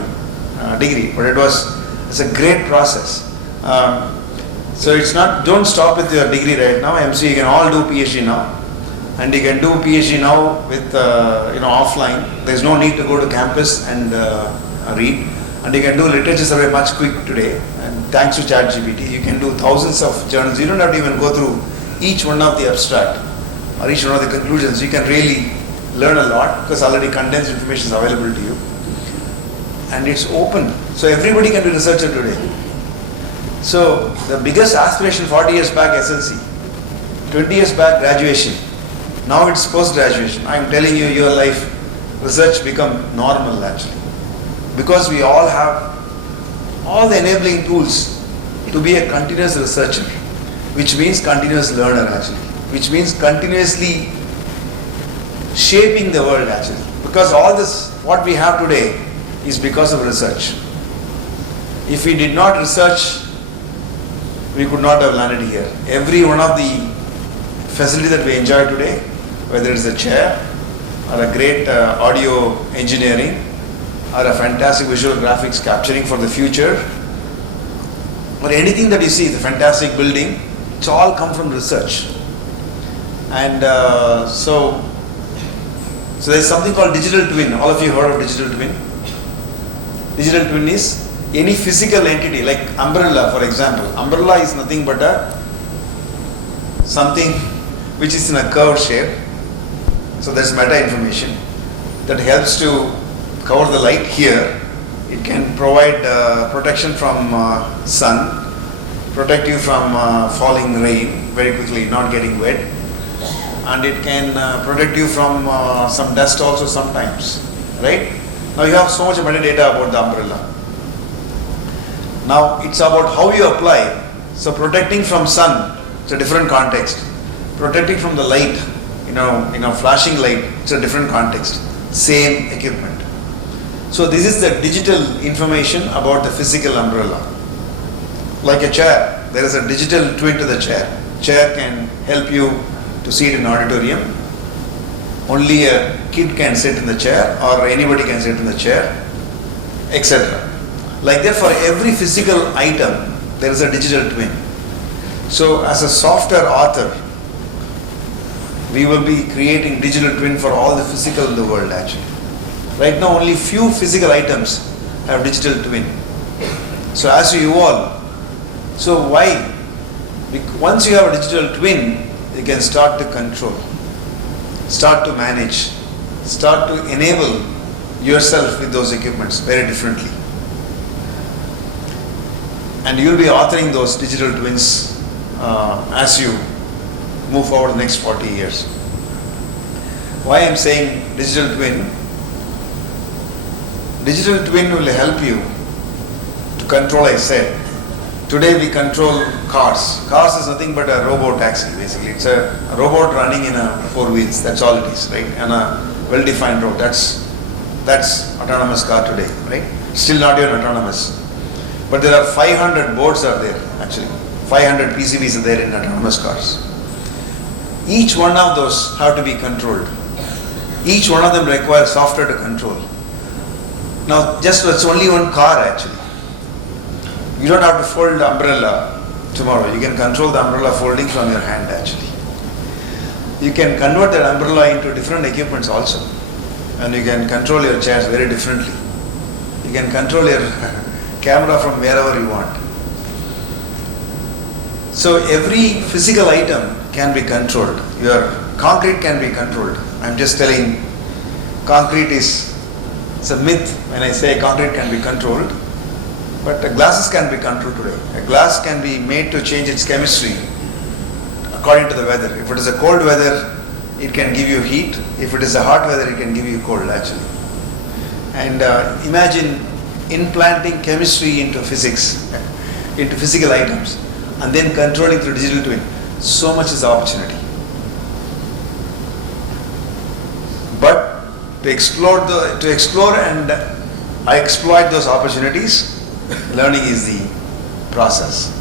degree, but it's a great process. So it's not, don't stop with your degree right now. MC, you can all do PhD now. And you can do PhD now with, offline. There's no need to go to campus and read. And you can do literature survey much quick today. And thanks to ChatGPT, you can do thousands of journals. You don't have to even go through each one of the abstract or each one of the conclusions. You can really learn a lot because already condensed information is available to you. And it's open. So everybody can be a researcher today. So the biggest aspiration 40 years back SLC, 20 years back graduation. Now it's post-graduation. I'm telling you, your life, research become normal actually. Because we all have all the enabling tools to be a continuous researcher, which means continuous learner actually, which means continuously shaping the world actually. Because all this, what we have today is because of research. If we did not research, we could not have landed here. Every one of the facility that we enjoy today, whether it's a chair or a great audio engineering or a fantastic visual graphics capturing for the future or anything that you see, the fantastic building, it's all come from research. And so there's something called digital twin. All of you heard of digital twin? Digital twin is any physical entity like umbrella, for example. Umbrella is nothing but something which is in a curved shape. So that's meta information that helps to cover the light here. It can provide protection from sun, protect you from falling rain very quickly, not getting wet, and it can protect you from some dust also sometimes, right? Now you have so much metadata about the umbrella. Now it's about how you apply. So protecting from sun, it's a different context. Protecting from the light, flashing light, it's a different context. Same equipment. So this is the digital information about the physical umbrella. Like a chair, there is a digital twin to the chair. Chair can help you to see it in auditorium. Only a kid can sit in the chair or anybody can sit in the chair, etc. Like that, for every physical item, there is a digital twin. So as a software author, we will be creating digital twin for all the physical in the world actually. Right now only few physical items have digital twin. So as you evolve, so why? Once you have a digital twin, you can start to control, start to manage, start to enable yourself with those equipments very differently. And you will be authoring those digital twins as you move forward the next 40 years. Why I am saying digital twin? Digital twin will help you to control, I said. Today we control cars. Cars is nothing but a robo taxi basically. It's a robot running in a 4 wheels. That's all it is, right? On a well-defined road. That's autonomous car today, right? Still not even autonomous. But there are 500 boards are there actually. 500 PCBs are there in autonomous cars. Each one of those have to be controlled. Each one of them requires software to control. Now it's only one car actually. You don't have to fold the umbrella tomorrow. You can control the umbrella folding from your hand actually. You can convert that umbrella into different equipments also. And you can control your chairs very differently. You can control your camera from wherever you want. So every physical item can be controlled. Your concrete can be controlled. I'm just telling, concrete it's a myth when I say concrete can be controlled. But glasses can be controlled today. A glass can be made to change its chemistry according to the weather. If it is a cold weather, it can give you heat. If it is a hot weather, it can give you cold actually. And imagine implanting chemistry into physics, into physical items, and then controlling through digital twin. So much is the opportunity. But to explore and exploit those opportunities, learning is the process.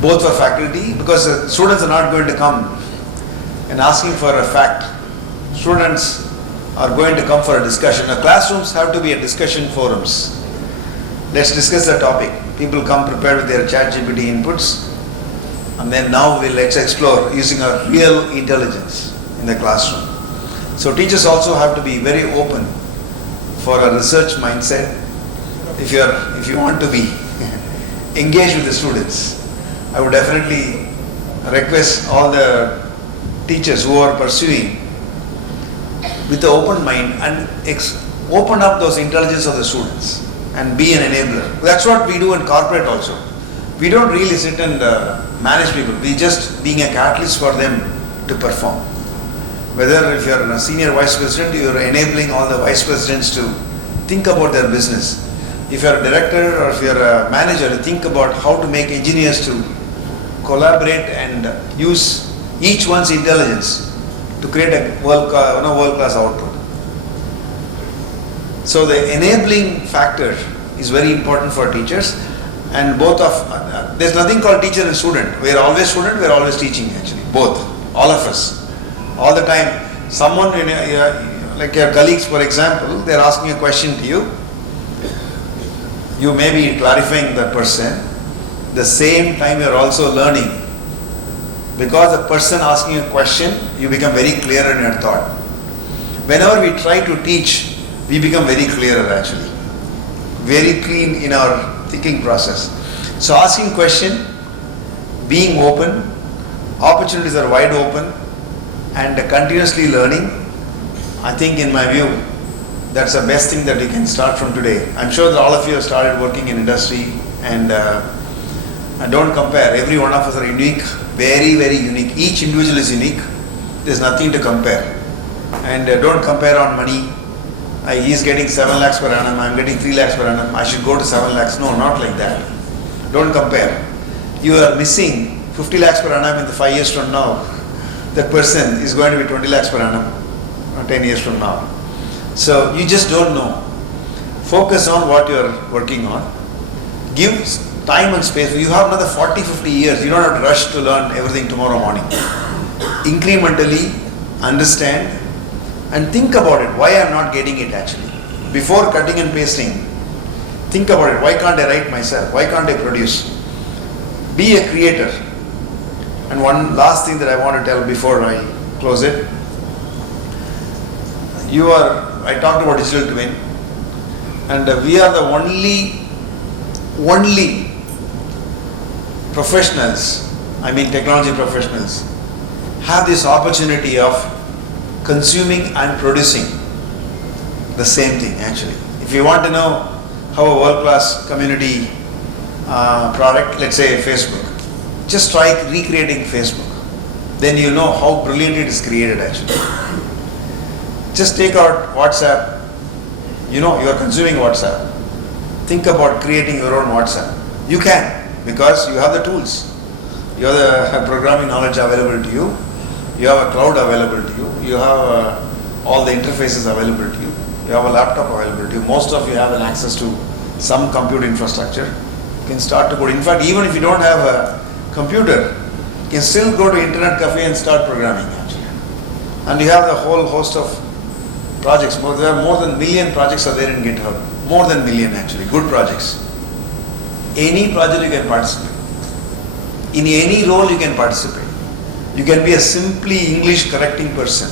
Both for faculty, because students are not going to come and asking for a fact. Students are going to come for a discussion. Now, classrooms have to be a discussion forums. Let's discuss the topic. People come prepared with their ChatGPT inputs, and then now let's explore using our real intelligence in the classroom. So teachers also have to be very open for a research mindset, if you want to be engaged with the students, I would definitely request all the teachers who are pursuing with an open mind and open up those intelligence of the students and be an enabler. That's what we do in corporate also. We don't really sit and manage people. We just being a catalyst for them to perform. Whether if you're a senior vice president, you're enabling all the vice presidents to think about their business. If you're a director or if you're a manager, to think about how to make engineers to collaborate and use each one's intelligence to create a world-class output. So the enabling factor is very important for teachers, and there's nothing called teacher and student. We are always student, we are always teaching actually, both, all of us, all the time. Someone, like your colleagues for example, they're asking a question to you, you may be clarifying that person, the same time you're also learning. Because the person asking a question, you become very clear in your thought. Whenever we try to teach, we become very clearer actually. Very clean in our thinking process. So asking question, being open, opportunities are wide open, and continuously learning, I think in my view, that's the best thing that you can start from today. I'm sure that all of you have started working in industry, and don't compare. Every one of us are unique, very, very unique. Each individual is unique. There's nothing to compare. And don't compare on money. He's getting 7 lakhs per annum, I'm getting 3 lakhs per annum, I should go to 7 lakhs. No, not like that. Don't compare. You are missing 50 lakhs per annum in the 5 years from now. That person is going to be 20 lakhs per annum 10 years from now. So you just don't know. Focus on what you are working on. Give time and space. You have another 40, 50 years. You don't have to rush to learn everything tomorrow morning. Incrementally understand and think about it. Why I'm not getting it actually. Before cutting and pasting, think about it. Why can't I write myself? Why can't I produce? Be a creator. And one last thing that I want to tell before I close it. I talked about digital twin, and we are the only professionals, technology professionals, have this opportunity of consuming and producing the same thing actually. If you want to know how a world-class community product, let's say Facebook, just try recreating Facebook. Then you know how brilliant it is created actually. Just take out WhatsApp. You are consuming WhatsApp. Think about creating your own WhatsApp. You can, because you have the tools. You have the programming knowledge available to you. You have a cloud available to you. You have all the interfaces available to you. You have a laptop available to you. Most of you have an access to some compute infrastructure. You can start to go. In fact, even if you don't have a computer, you can still go to internet cafe and start programming actually. And you have the whole host of projects. There are more than 1 million projects are there in GitHub. More than 1 million actually, good projects. Any project you can participate. In any role you can participate. You can be a simply English correcting person.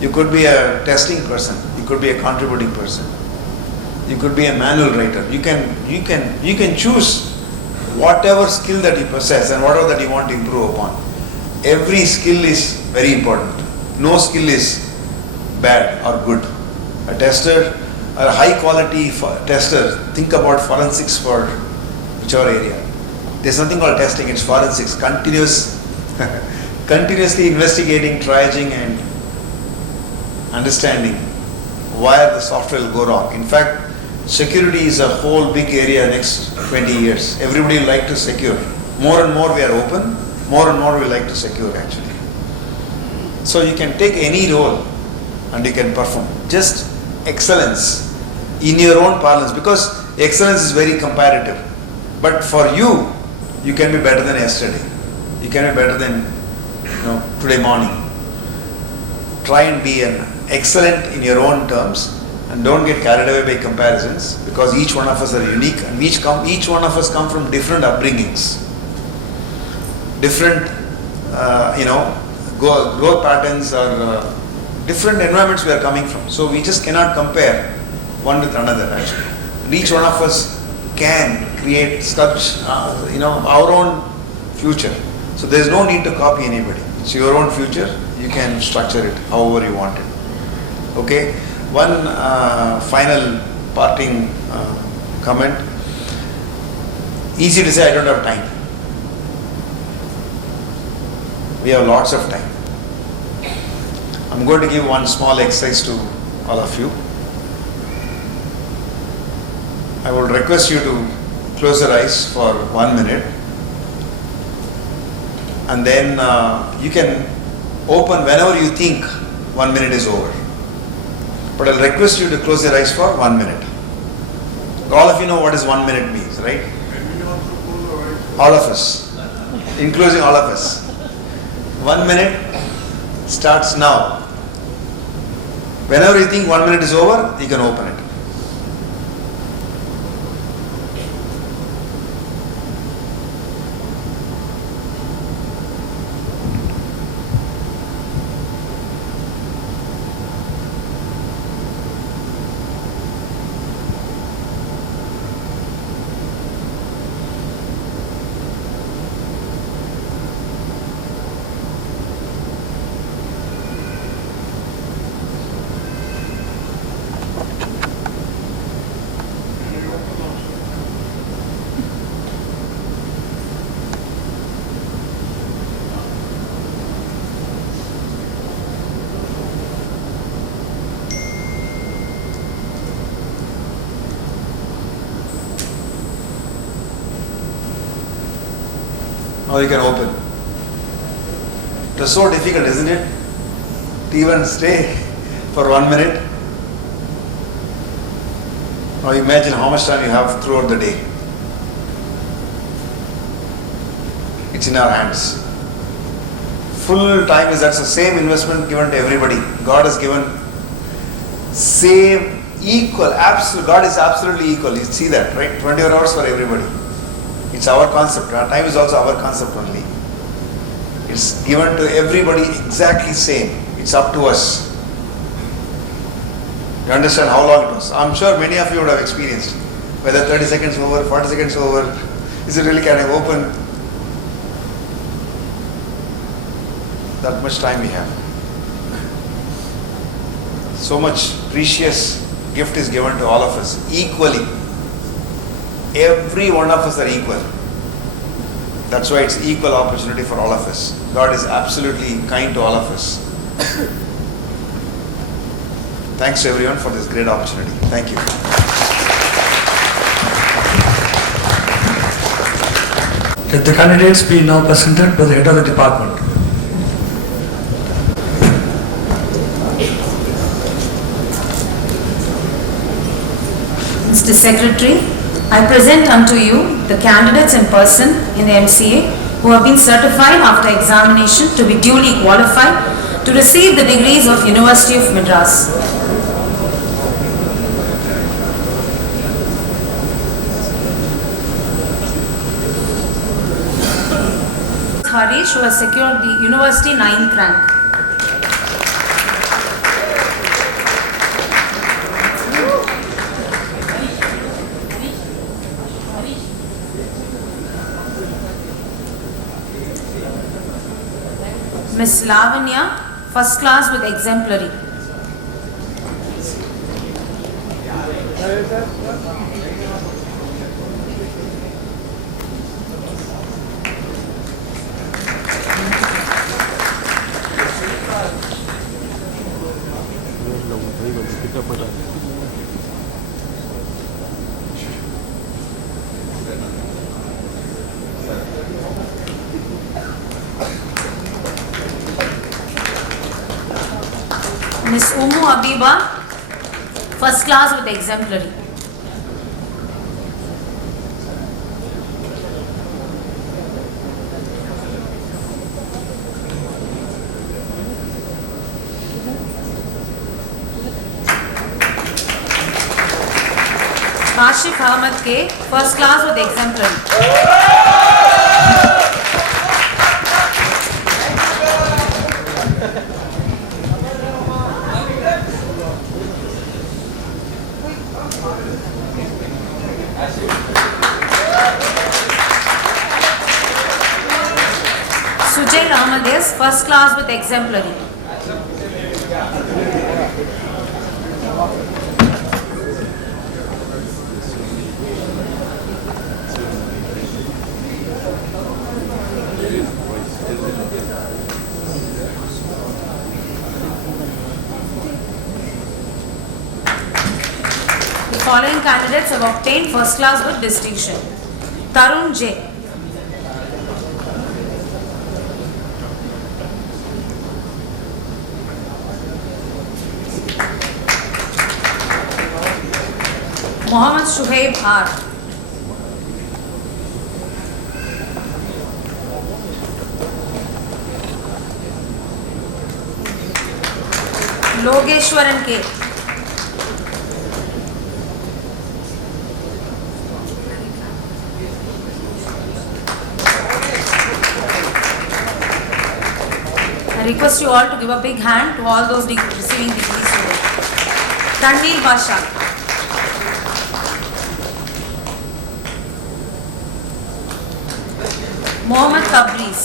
You could be a testing person. You could be a contributing person. You could be a manual writer. You can choose whatever skill that you possess and whatever that you want to improve upon. Every skill is very important. No skill is bad or good. A tester, a high quality tester, think about forensics for whichever area. There's nothing called testing, it's forensics. Continuously investigating, triaging and understanding where the software will go wrong. In fact, security is a whole big area next 20 years. Everybody will like to secure. More and more we are open, more and more we like to secure actually. So you can take any role and you can perform. Just excellence in your own parlance, because excellence is very comparative. But for you, you can be better than yesterday. You can be better than today morning. Try and be excellent in your own terms and don't get carried away by comparisons, because each one of us are unique and each one of us come from different upbringings, different growth patterns or different environments we are coming from. So we just cannot compare one with another actually. And each one of us can create such, our own future. So there is no need to copy anybody. It's your own future. You can structure it however you want it. Okay? One final parting comment. Easy to say, I don't have time. We have lots of time. I'm going to give one small exercise to all of you. I would request you to close your eyes for 1 minute, and then you can open whenever you think 1 minute is over. But I'll request you to close your eyes for 1 minute. All of you know what is 1 minute means, right? All of us, including all of us. 1 minute starts now. Whenever you think 1 minute is over, you can open it. Now you can open. It was so difficult, isn't it? To even stay for 1 minute. Now imagine how much time you have throughout the day. It's in our hands. Full time that's the same investment given to everybody. God has given same, equal, absolute. God is absolutely equal. You see that, right? 24 hours for everybody. It's our concept. Our time is also our concept only. It's given to everybody exactly same. It's up to us. You understand how long it was? I'm sure many of you would have experienced. Whether 30 seconds over, 40 seconds over. Is it really, can I open? That much time we have. So much precious gift is given to all of us equally. Every one of us are equal. That's why it's equal opportunity for all of us. God is absolutely kind to all of us. Thanks to everyone for this great opportunity. Thank you. Let the candidates be now presented by the head of the department. Mr. Secretary, I present unto you the candidates in person in the MCA who have been certified after examination to be duly qualified to receive the degrees of University of Madras. Harish, who has secured the University 9th rank. Miss Lavanya, first class with exemplary. Miss Umu Abiba, first class with exemplary. Kashif Ahmed K, first class with exemplary. Sujail Ahmed is first class with exemplary. The following candidates have obtained first class with distinction. Tarun J. Mohammad Shuhaib R. Logeshwaran K. I request you all to give a big hand to all those receiving degrees today. Tanveer Basha. Mohammad Tabriz.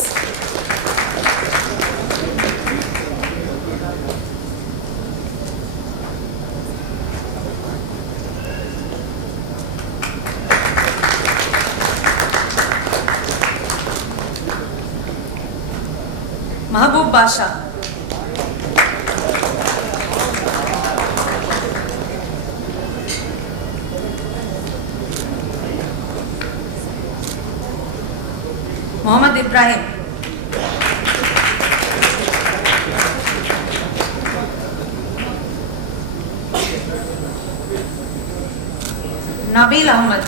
Mahbub Basha. Mohammad Ibrahim. Nabil Ahmed.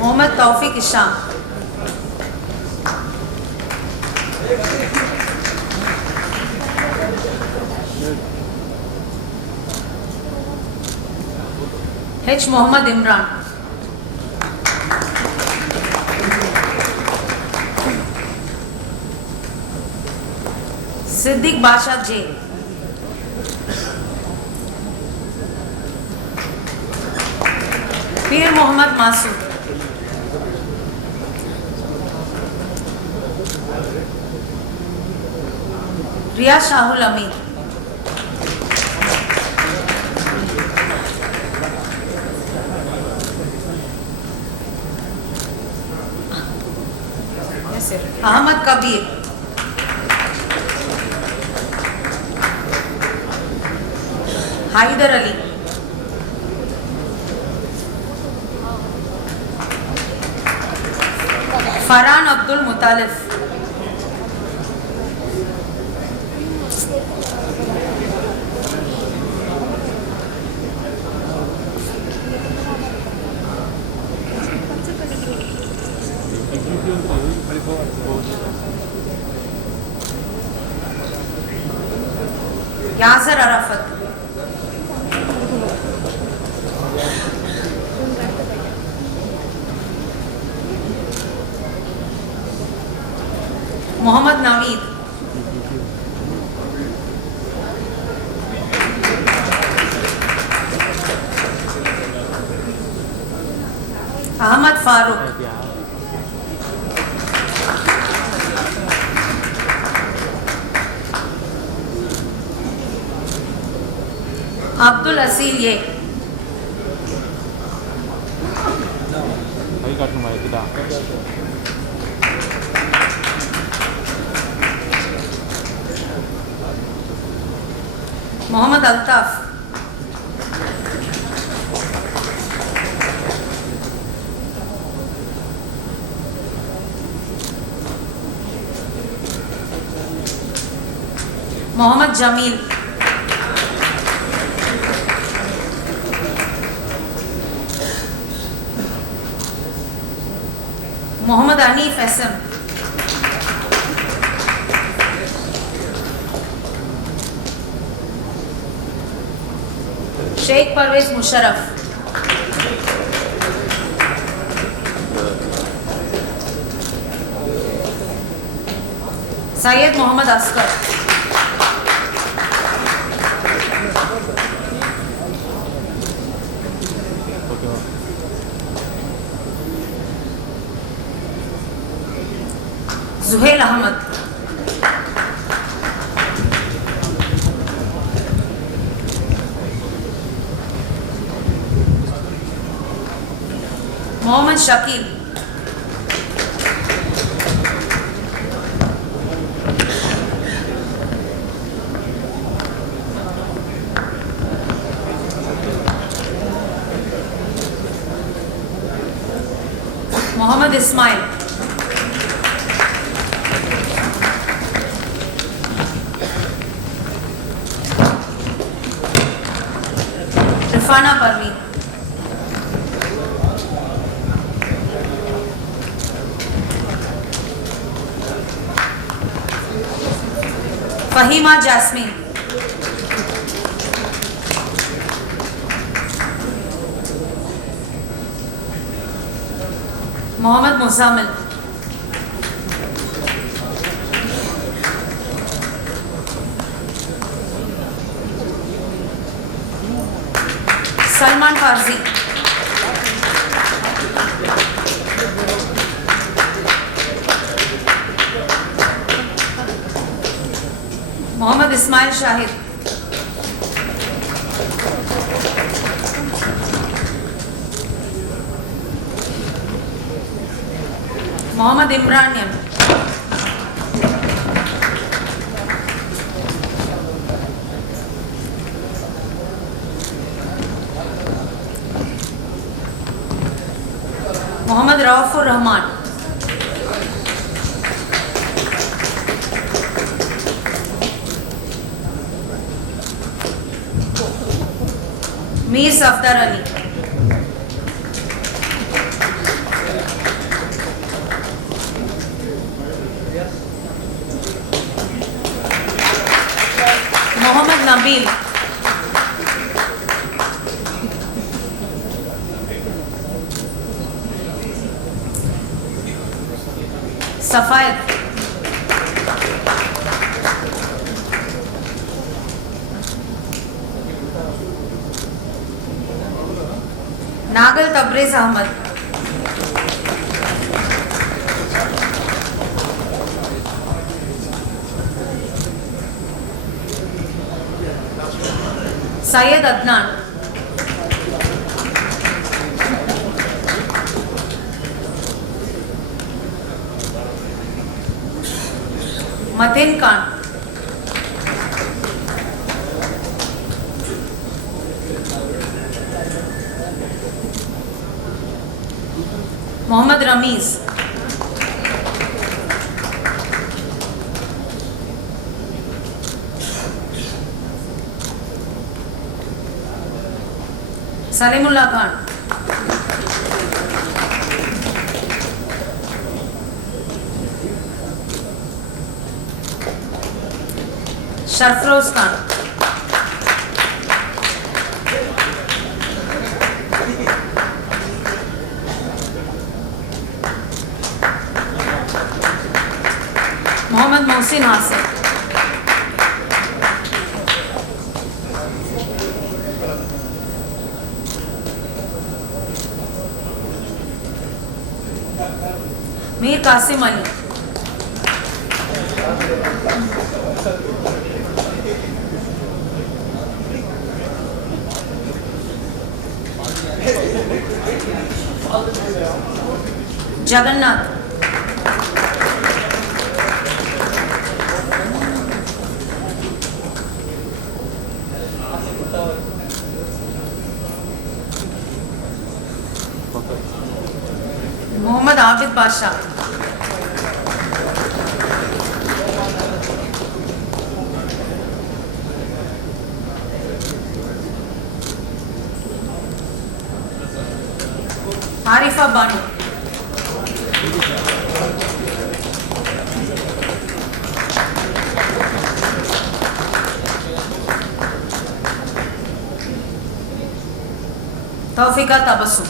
Mohammad Taufiq Isham. H. Mohammad Imran. Siddiq Basha J. Pir Mohammad Masood. Riya Shahul Amin. Yes, sir. Ahmed Kabir. Haidar Ali. Farhan Abdul Muttalif. Yasser Arafat. Mohammad Naveed. Ahmad Farooq. Abdul Asil Ye. Muhammad Altaf. Muhammad Jamil. Muhammad Hanif SM. Sheikh Parvez Musharraf. Syed Muhammad Asghar. Zuhail Ahmed. Mohammed Shakil. Mohammed Ismail. Rifana Parveen. Fahima Jasmine. Mohammed Muzammil. Salman Farzi. Mohammed Ismail Shahid. Mohammed Imranian. Mohammed Raufur Rahman. Mir Safdar Ali. Mohammed Nabil. Safayat. Nagal Tabriz Ahmed. Syed Adnan. Matin Khan. Mohammed Ramiz. Salimullah Khan. Sharfroz Khan. Mohammed Mohsin Hassan. Mir Qasim Ali. Jagannath. Mohammed Abid Pasha. Arifa Banu. Taufika Tabassum.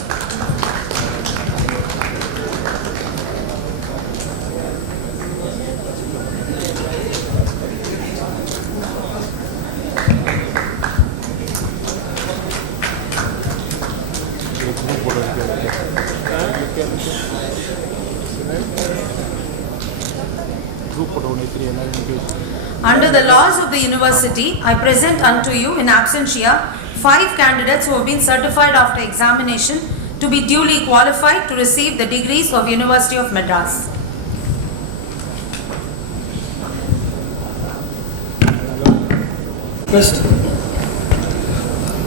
Under the laws of the university, I present unto you in absentia 5 candidates who have been certified after examination to be duly qualified to receive the degrees of University of Madras.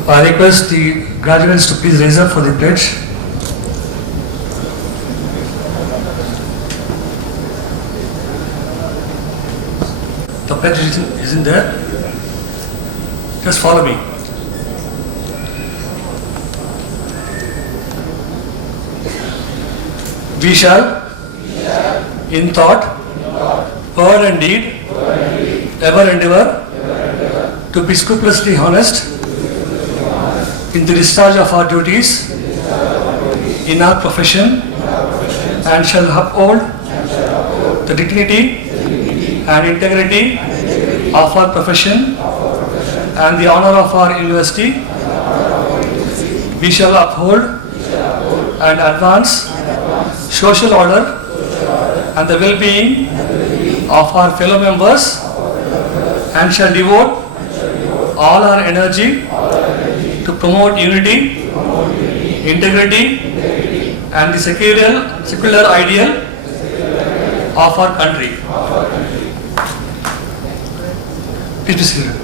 I request the graduates to please raise up for the pledge. The pledge isn't there. Just follow me. We shall, in thought, word and deed, ever endeavor to be scrupulously honest in the discharge of our duties in our profession, and shall uphold the dignity and integrity of our profession and the honor of our university. We shall uphold and advance social order and the well-being of our fellow members, and shall devote all our energy to promote unity, integrity, and the secular ideal of our country. Please be seated.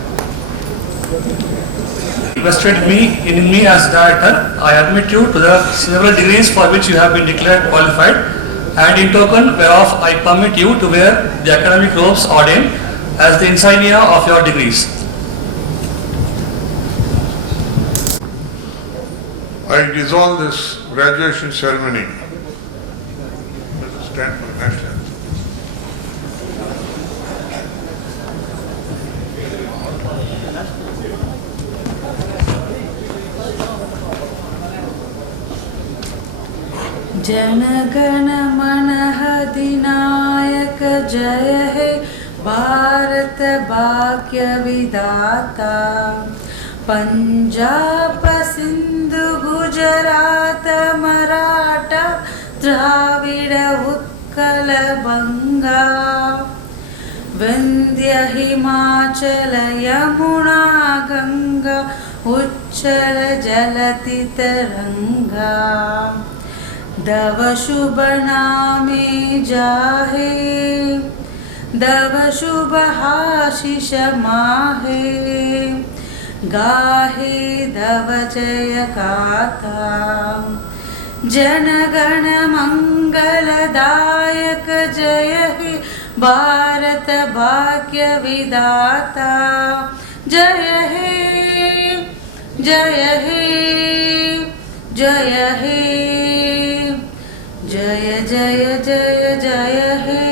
Invested in me as director, I admit you to the several degrees for which you have been declared qualified, and in token whereof I permit you to wear the academic robes ordained as the insignia of your degrees. I dissolve this graduation ceremony. Let us stand for the national anthem. जनगण मन अधिनायक जय हे भारत भाग्य विधाता पंजाब सिंधु गुजरात मराठा द्राविड उत्कल बंगा विंध्य हिमाचल यमुना गंगा उच्चल जलति तरंगा दव शुभ नामे जाहे दव शुभ आशीष माहे गाहे दव जय गाथा जनगण मंगलदायक जय हे भारत भाग्य विधाता जय हे जय हे जय हे जय जय जय जय हे